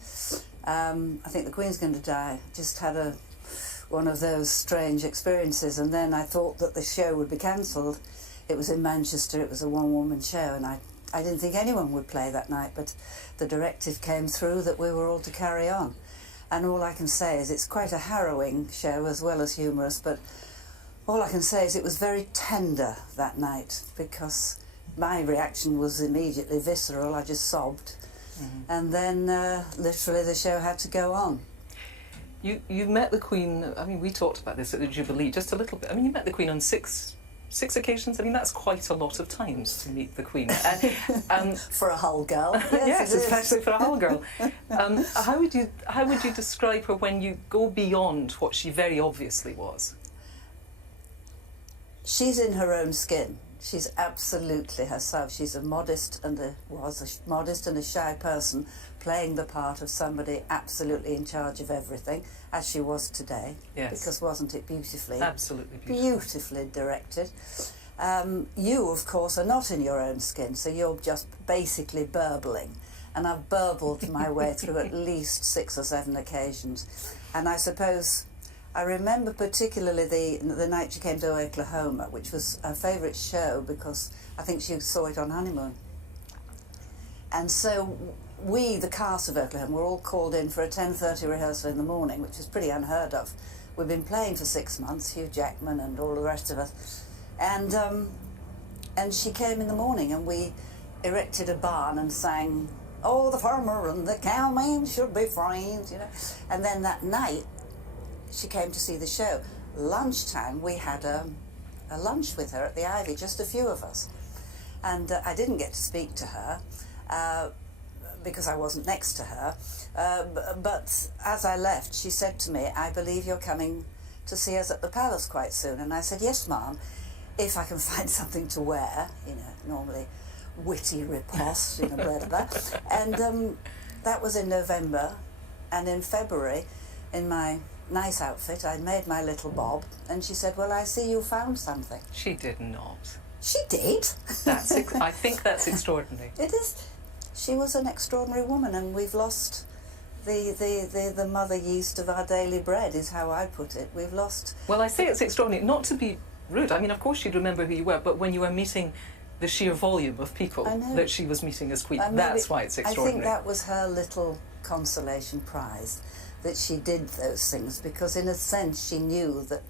I think the Queen's going to die. Just had one of those strange experiences, and then I thought that the show would be cancelled. It was in Manchester, it was a one-woman show, and I didn't think anyone would play that night, but the directive came through that we were all to carry on. And all I can say is it's quite a harrowing show as well as humorous, but all I can say is it was very tender that night, because my reaction was immediately visceral. I just sobbed. And then literally the show had to go on. You've met the Queen, I mean, we talked about this at the Jubilee just a little bit. I mean, you met the Queen on six occasions. I mean, that's quite a lot of times to meet the Queen. For a whole girl. Yes, especially for a whole girl. How would you describe her when you go beyond what she very obviously was? She's in her own skin. She's absolutely herself. She's a modest and a shy person, playing the part of somebody absolutely in charge of everything, as she was today. Yes. Because wasn't it beautifully? Absolutely Beautifully directed. You, of course, are not in your own skin, so you're just basically burbling. And I've burbled my way through at least 6 or 7 occasions. And I suppose I remember particularly the night she came to Oklahoma, which was her favourite show because I think she saw it on honeymoon. And so we, the cast of Oklahoma, were all called in for a 10:30 rehearsal in the morning, which is pretty unheard of. We've been playing for 6 months, Hugh Jackman and all the rest of us. And she came in the morning and we erected a barn and sang, "Oh, the farmer and the cowman should be friends," you know. And then that night, she came to see the show. Lunchtime, we had a lunch with her at the Ivy, just a few of us. And I didn't get to speak to her because I wasn't next to her. But as I left, she said to me, "I believe you're coming to see us at the palace quite soon." And I said, "Yes, Ma'am, if I can find something to wear," normally witty riposte, blah, blah, blah. And that was in November. And in February, in my nice outfit, I'd made my little bob, and she said, "Well, I see you found something." She did not. She did. I think that's extraordinary. It is. She was an extraordinary woman, and we've lost the mother yeast of our daily bread, is how I put it. We've lost... Well, I say it's extraordinary, not to be rude. I mean, of course she'd remember who you were, but when you were meeting the sheer volume of people that she was meeting as Queen, that's why it's extraordinary. I think that was her little consolation prize, that she did those things, because in a sense she knew that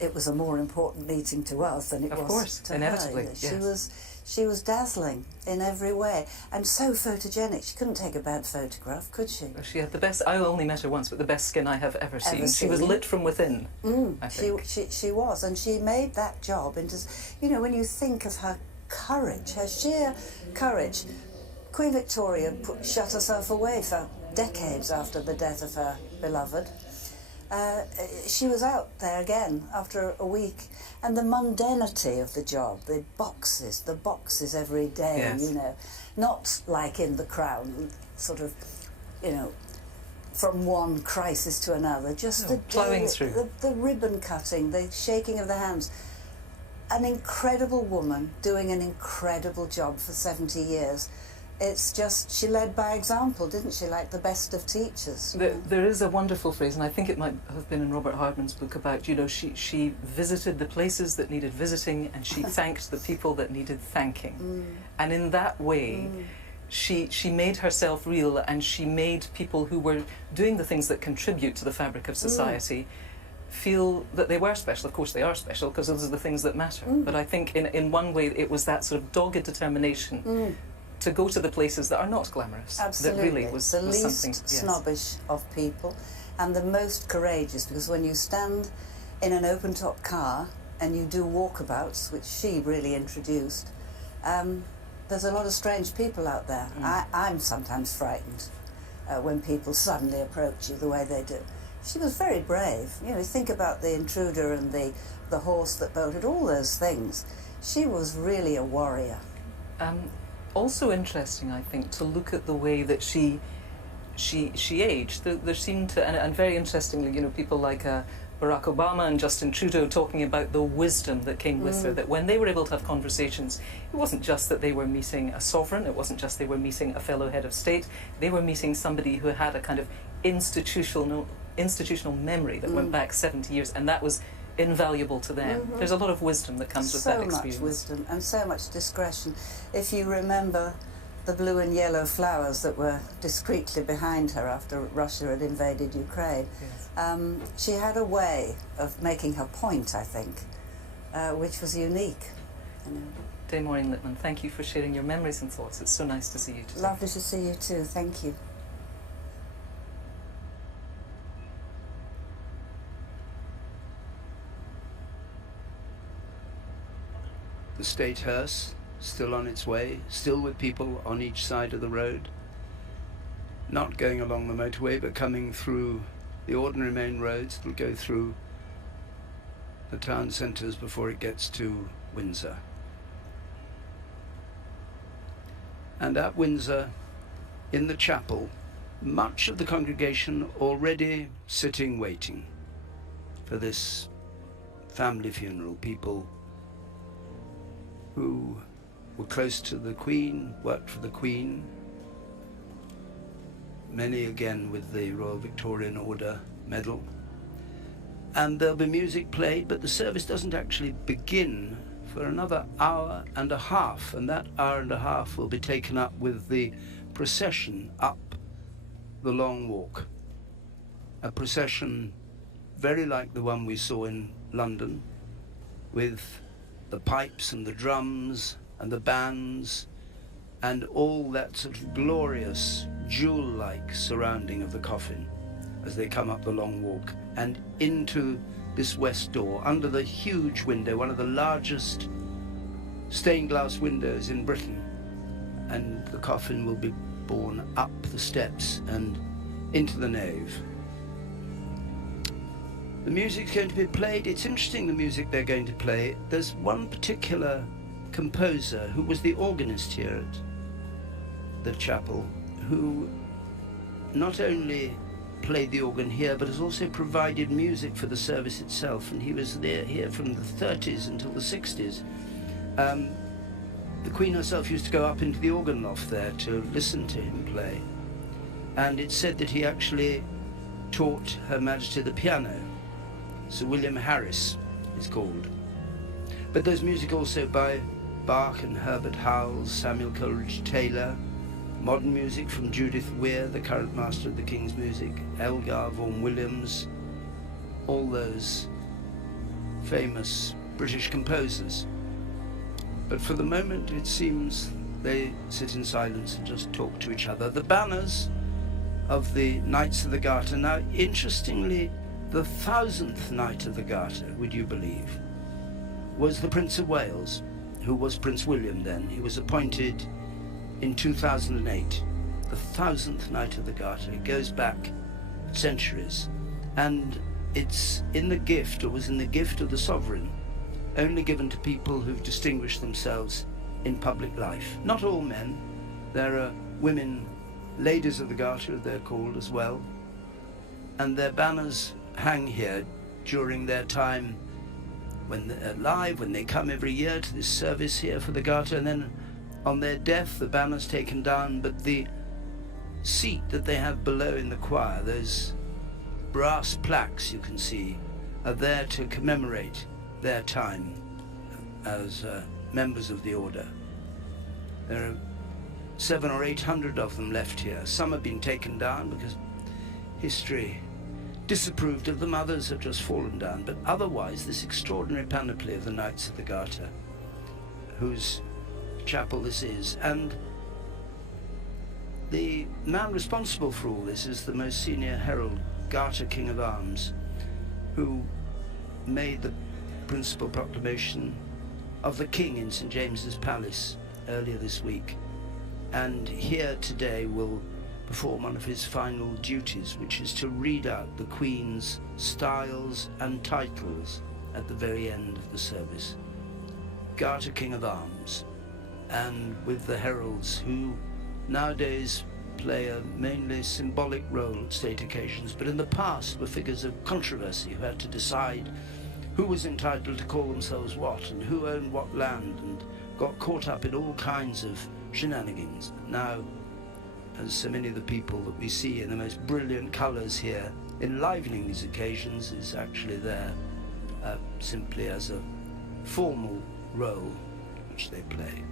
it was a more important meeting to us than it was to inevitably, her. yes. She was dazzling in every way, and so photogenic. She couldn't take a bad photograph, could she? She had the best, I only met her once, but the best skin I have ever seen. She was lit from within, I think. She was, and she made that job into, when you think of her courage, her sheer courage. Queen Victoria shut herself away for decades after the death of her beloved. She was out there again after a week, and the mundanity of the job, the boxes every day, not like in The Crown, sort of, from one crisis to another, just plowing through. The ribbon cutting, the shaking of the hands. An incredible woman doing an incredible job for 70 years. It's just, she led by example, didn't she, like the best of teachers? There is a wonderful phrase, and I think it might have been in Robert Hardman's book about, she visited the places that needed visiting, and she thanked the people that needed thanking. And in that way, she made herself real, and she made people who were doing the things that contribute to the fabric of society feel that they were special. Of course they are special, because those are the things that matter. But I think in one way it was that sort of dogged determination to go to the places that are not glamorous. Absolutely. That really was the least something, snobbish of people, and the most courageous, because when you stand in an open-top car and you do walkabouts, which she really introduced, there's a lot of strange people out there. I'm sometimes frightened when people suddenly approach you the way they do. She was very brave. Think about the intruder and the horse that bolted, all those things. She was really a warrior. Also interesting, I think, to look at the way that she aged. There seemed to, and very interestingly, people like Barack Obama and Justin Trudeau talking about the wisdom that came with her, that when they were able to have conversations, it wasn't just that they were meeting a sovereign, it wasn't just they were meeting a fellow head of state, they were meeting somebody who had a kind of institutional memory that went back 70 years, and that was invaluable to them. There's a lot of wisdom that comes with that experience. So much wisdom and so much discretion. If you remember the blue and yellow flowers that were discreetly behind her after Russia had invaded Ukraine, she had a way of making her point, I think, which was unique. Dame Maureen Lipman, thank you for sharing your memories and thoughts. It's so nice to see you today. Lovely to see you too, thank you. The state hearse, still on its way, still with people on each side of the road. Not going along the motorway, but coming through the ordinary main roads that will go through the town centres before it gets to Windsor. And at Windsor, in the chapel, much of the congregation already sitting waiting for this family funeral. People who were close to the Queen, worked for the Queen, many again with the Royal Victorian Order medal. And there'll be music played, but the service doesn't actually begin for another hour and a half, and that hour and a half will be taken up with the procession up the Long Walk. A procession very like the one we saw in London, with the pipes and the drums and the bands and all that sort of glorious jewel-like surrounding of the coffin as they come up the Long Walk and into this west door under the huge window, one of the largest stained glass windows in Britain, and the coffin will be borne up the steps and into the nave. The music's going to be played. It's interesting, the music they're going to play. There's one particular composer who was the organist here at the chapel, who not only played the organ here, but has also provided music for the service itself, and he was here from the 30s until the 60s. The Queen herself used to go up into the organ loft there to listen to him play, and it's said that he actually taught Her Majesty the piano. Sir William Harris is called. But there's music also by Bach and Herbert Howells, Samuel Coleridge Taylor, modern music from Judith Weir, the current master of the King's music, Elgar Vaughan Williams, all those famous British composers. But for the moment, it seems they sit in silence and just talk to each other. The banners of the Knights of the Garter. Now, interestingly, the 1000th Knight of the Garter, would you believe, was the Prince of Wales, who was Prince William then. He was appointed in 2008, the 1000th Knight of the Garter. It goes back centuries, and it's in the gift, or was in the gift of the sovereign, only given to people who've distinguished themselves in public life. Not all men. There are women, ladies of the Garter, they're called as well, and their banners hang here during their time when they're alive, when they come every year to this service here for the Garter, and then on their death the banner's taken down, but the seat that they have below in the choir, those brass plaques you can see, are there to commemorate their time as members of the order. There are 700 or 800 of them left here. Some have been taken down because history disapproved of them, others have just fallen down, but otherwise this extraordinary panoply of the Knights of the Garter, whose chapel this is. And the man responsible for all this is the most senior herald, Garter King of Arms, who made the principal proclamation of the King in St. James's Palace earlier this week, and here today will perform one of his final duties, which is to read out the Queen's styles and titles at the very end of the service. Garter King of Arms, and with the heralds, who nowadays play a mainly symbolic role at state occasions, but in the past were figures of controversy who had to decide who was entitled to call themselves what and who owned what land, and got caught up in all kinds of shenanigans. Now, as so many of the people that we see in the most brilliant colours here enlivening these occasions is actually there simply as a formal role which they play.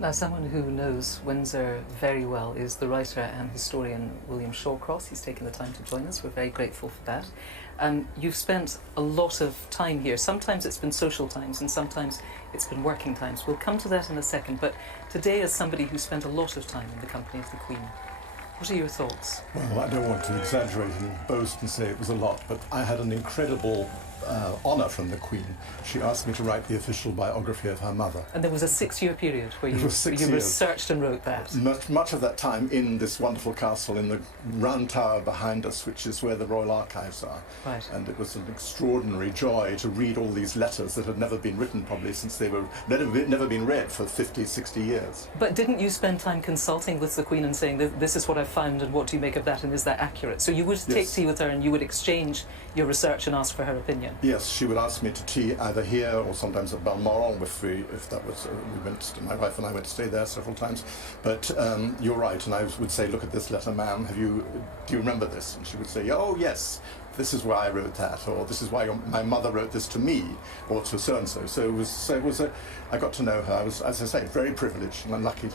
Now, someone who knows Windsor very well is the writer and historian William Shawcross. He's taken the time to join us. We're very grateful for that. You've spent a lot of time here. Sometimes it's been social times and sometimes it's been working times. We'll come to that in a second, but today, as somebody who spent a lot of time in the company of the Queen, what are your thoughts? Well, I don't want to exaggerate and boast and say it was a lot, but I had an incredible honour from the Queen. She asked me to write the official biography of her mother. And there was a 6-year period where you researched and wrote that. Much of that time in this wonderful castle, in the round tower behind us, which is where the Royal Archives are. Right. And it was an extraordinary joy to read all these letters that had never been written, probably since they were never been read for 50, 60 years. But didn't you spend time consulting with the Queen and saying, this is what I've found and what do you make of that and is that accurate? So you would take tea with her and you would exchange your research and ask for her opinion? Yes, she would ask me to tea either here or sometimes at Balmoral if that was, my wife and I went to stay there several times. But you're right, and I would say, look at this letter, ma'am, do you remember this? And she would say, oh yes, this is why I wrote that, or this is why my mother wrote this to me, or to so-and-so. So I got to know her. I was, as I say, very privileged and lucky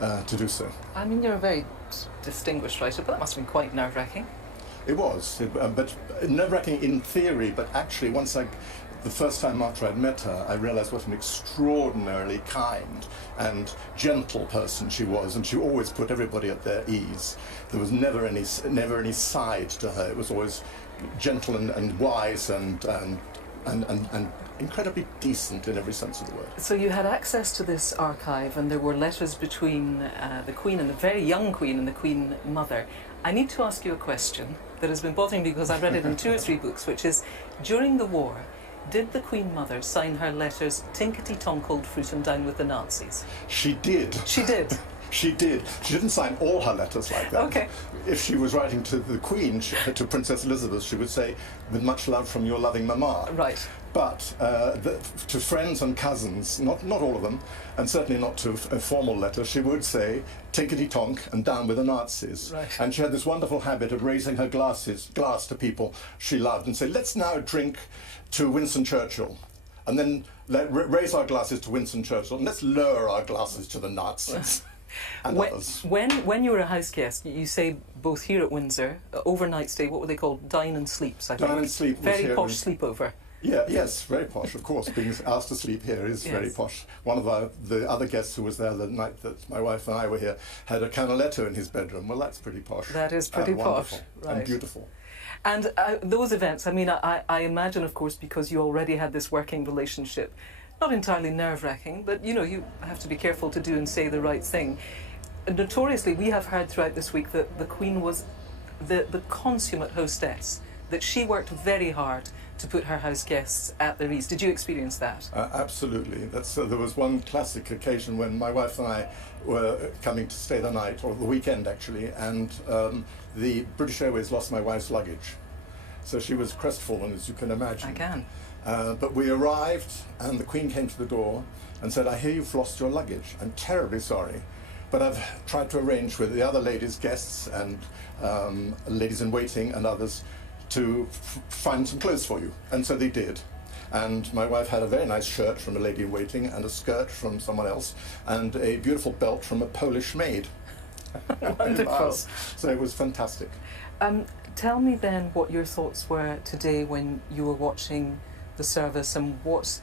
to do so. I mean, you're a very distinguished writer, but that must have been quite nerve-wracking. It was, but nerve-wracking in theory, but actually the first time after I'd met her, I realised what an extraordinarily kind and gentle person she was, and she always put everybody at their ease. There was never any side to her. It was always gentle and wise and and incredibly decent in every sense of the word. So you had access to this archive, and there were letters between the Queen and the very young Queen and the Queen Mother. I need to ask you a question that has been bothering me because I've read it in 2 or 3 books, which is, during the war, did the Queen Mother sign her letters "Tinkety-tonk old fruit and down with the Nazis"? She did. She did? She did. She didn't sign all her letters like that. Okay. If she was writing to the Queen, to Princess Elizabeth, she would say, "With much love from your loving Mamma." Right. But to friends and cousins, not all of them, and certainly not to a formal letter, she would say, "Tinkety-tonk and down with the Nazis." Right. And she had this wonderful habit of raising her glass to people she loved and say, "Let's now drink to Winston Churchill." And then raise our glasses to Winston Churchill, and let's lower our glasses to the Nazis. And others. When you were a house guest, you say both here at Windsor, overnight stay, what were they called? Dine and sleeps, I think. Dine and sleep. Very posh sleepover. Yeah, yes, very posh, of course. Being asked to sleep here is very posh. One of the other guests who was there the night that my wife and I were here had a canaletto in his bedroom. Well, that's pretty posh. That is pretty posh. Right. And beautiful. And those events, I mean, I imagine, of course, because you already had this working relationship, not entirely nerve-wracking, but, you know, you have to be careful to do and say the right thing. Notoriously, we have heard throughout this week that the Queen was the consummate hostess, that she worked very hard to put her house guests at their ease. Did you experience that? Absolutely. There was one classic occasion when my wife and I were coming to stay the night, or the weekend actually, and the British Airways lost my wife's luggage. So she was crestfallen, as you can imagine. I can. But we arrived, and the Queen came to the door and said, "I hear you've lost your luggage. I'm terribly sorry, but I've tried to arrange with the other ladies' guests and ladies in waiting and others to find some clothes for you." And so they did. And my wife had a very nice shirt from a lady in waiting, and a skirt from someone else, and a beautiful belt from a Polish maid. Wonderful. So it was fantastic. Tell me then what your thoughts were today when you were watching the service, and what,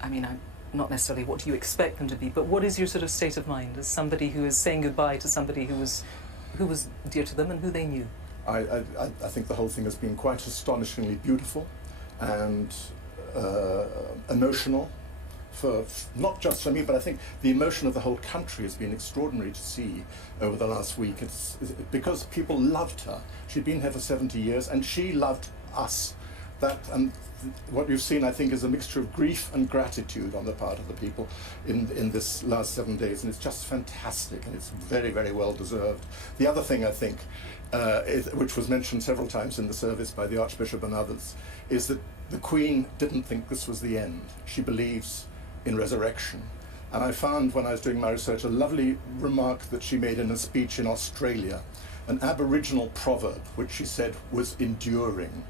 I mean, not necessarily what do you expect them to be, but what is your sort of state of mind as somebody who is saying goodbye to somebody who was dear to them and who they knew? I think the whole thing has been quite astonishingly beautiful and emotional, for not just for me, but I think the emotion of the whole country has been extraordinary to see over the last week. It's because people loved her. She'd been here for 70 years, and she loved us. What you've seen, I think, is a mixture of grief and gratitude on the part of the people in this last 7 days, and it's just fantastic, and it's very, very well deserved. The other thing, I think, which was mentioned several times in the service by the Archbishop and others, is that the Queen didn't think this was the end. She believes in resurrection. And I found, when I was doing my research, a lovely remark that she made in a speech in Australia, an Aboriginal proverb, which she said was enduring.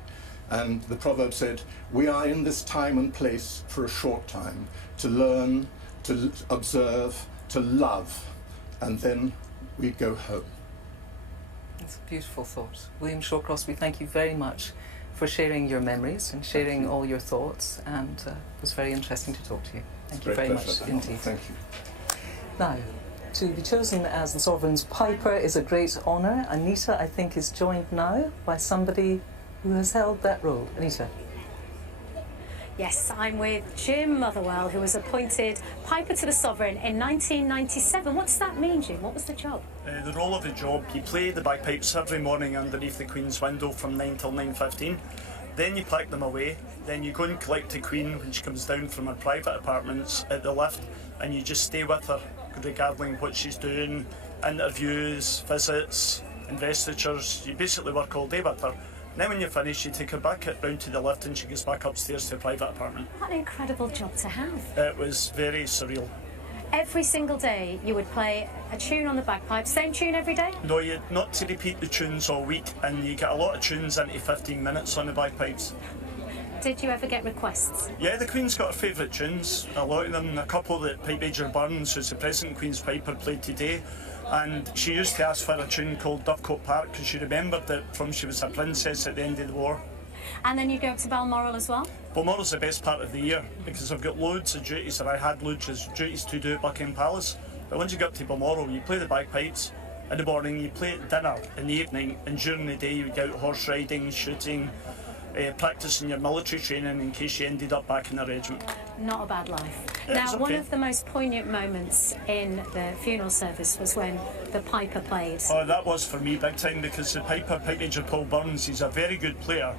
And the proverb said, "We are in this time and place for a short time, to learn, to observe, to love, and then we go home." It's a beautiful thought. William Shawcross, we thank you very much for sharing your memories and sharing all your thoughts, and it was very interesting to talk to you. Thank you very much indeed. Thank you. Now, to be chosen as the Sovereign's Piper is a great honour. Anita, I think, is joined now by somebody who has held that role. Anita. Yes, I'm with Jim Motherwell, who was appointed Piper to the Sovereign in 1997. What does that mean, Jim? What was the job? The role of the job, you play the bagpipes every morning underneath the Queen's window from 9 till 9:15. Then you pack them away. Then you go and collect the Queen when she comes down from her private apartments at the lift, and you just stay with her, regarding what she's doing, interviews, visits, investitures. You basically work all day with her. Then when you're finished, you take her back round to the lift, and she goes back upstairs to her private apartment. What an incredible job to have. It was very surreal. Every single day you would play a tune on the bagpipe, same tune every day? No, you not to repeat the tunes all week, and you get a lot of tunes into 15 minutes on the bagpipes. Did you ever get requests? Yeah, the Queen's got her favourite tunes, a lot of them. A couple that Pipe Major Burns, who's the present Queen's Piper, played today. And she used to ask for a tune called Dovecote Park, because she remembered it from she was a princess at the end of the war. And then you go to Balmoral as well? Balmoral's the best part of the year, because I've got loads of duties, or I had loads of duties to do at Buckingham Palace. But once you get up to Balmoral, you play the bagpipes in the morning, you play at dinner in the evening, and during the day you get out horse riding, shooting, practicing your military training in case you ended up back in the regiment. Not a bad life. Yeah, it's Now, one okay. of the most poignant moments in the funeral service was when the piper played. Oh, that was for me big time, because the piper, Pipe Major Paul Burns, he's a very good player,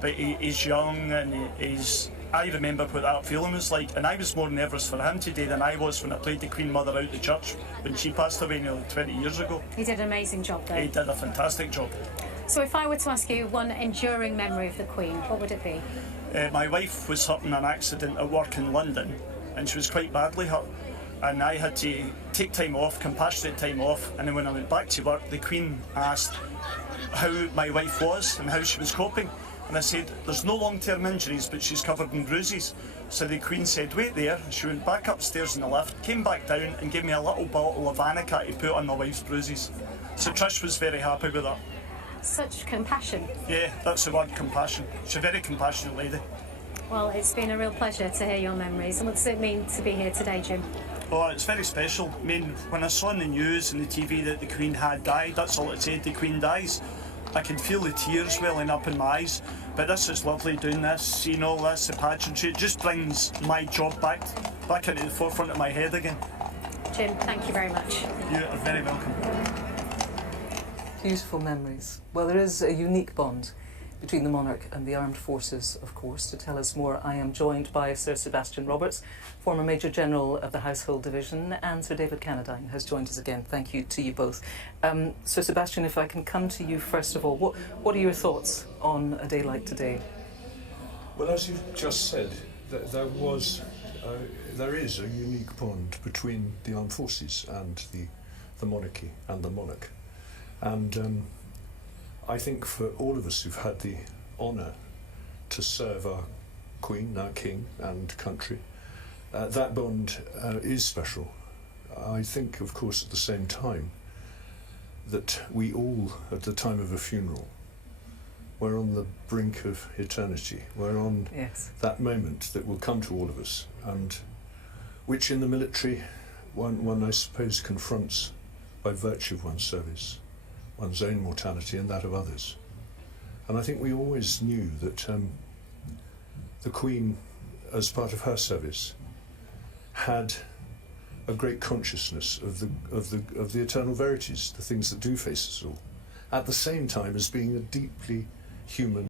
but he's young and he's... I remember what that feeling was like, and I was more nervous for him today than I was when I played the Queen Mother out the church when she passed away nearly 20 years ago. He did an amazing job, though. He did a fantastic job. So if I were to ask you one enduring memory of the Queen, what would it be? My wife was hurt in an accident at work in London, and she was quite badly hurt, and I had to take time off, compassionate time off, and then when I went back to work, the Queen asked how my wife was and how she was coping. And I said, there's no long-term injuries, but she's covered in bruises. So the Queen said, wait there. She went back upstairs in the lift, came back down and gave me a little bottle of Anika to put on my wife's bruises. So Trish was very happy with that. Such compassion. Yeah, that's the word, compassion. She's a very compassionate lady. Well, it's been a real pleasure to hear your memories. And what does it mean to be here today, Jim? Oh, it's very special. I mean, when I saw on the news and the TV that the Queen had died, that's all it said, the Queen dies. I could feel the tears welling up in my eyes, but this is lovely doing this, seeing all this, the pageantry. It just brings my job back into the forefront of my head again. Jim, thank you very much. You are very welcome. Beautiful memories. Well, there is a unique bond between the monarch and the armed forces, of course. To tell us more, I am joined by Sir Sebastian Roberts, former Major General of the Household Division, and Sir David Cannadine has joined us again. Thank you to you both. Sir Sebastian, if I can come to you first of all, what are your thoughts on a day like today? Well, as you just said, there is a unique bond between the armed forces and the monarchy and the monarch. And I think for all of us who've had the honour to serve our Queen, our King and country, that bond is special. I think, of course, at the same time, that we all, at the time of a funeral, we're on the brink of eternity. We're on that moment that will come to all of us, and which in the military one I suppose confronts by virtue of one's service, one's own mortality and that of others. And I think we always knew that the Queen, as part of her service, had a great consciousness of the eternal verities, the things that do face us all, at the same time as being a deeply human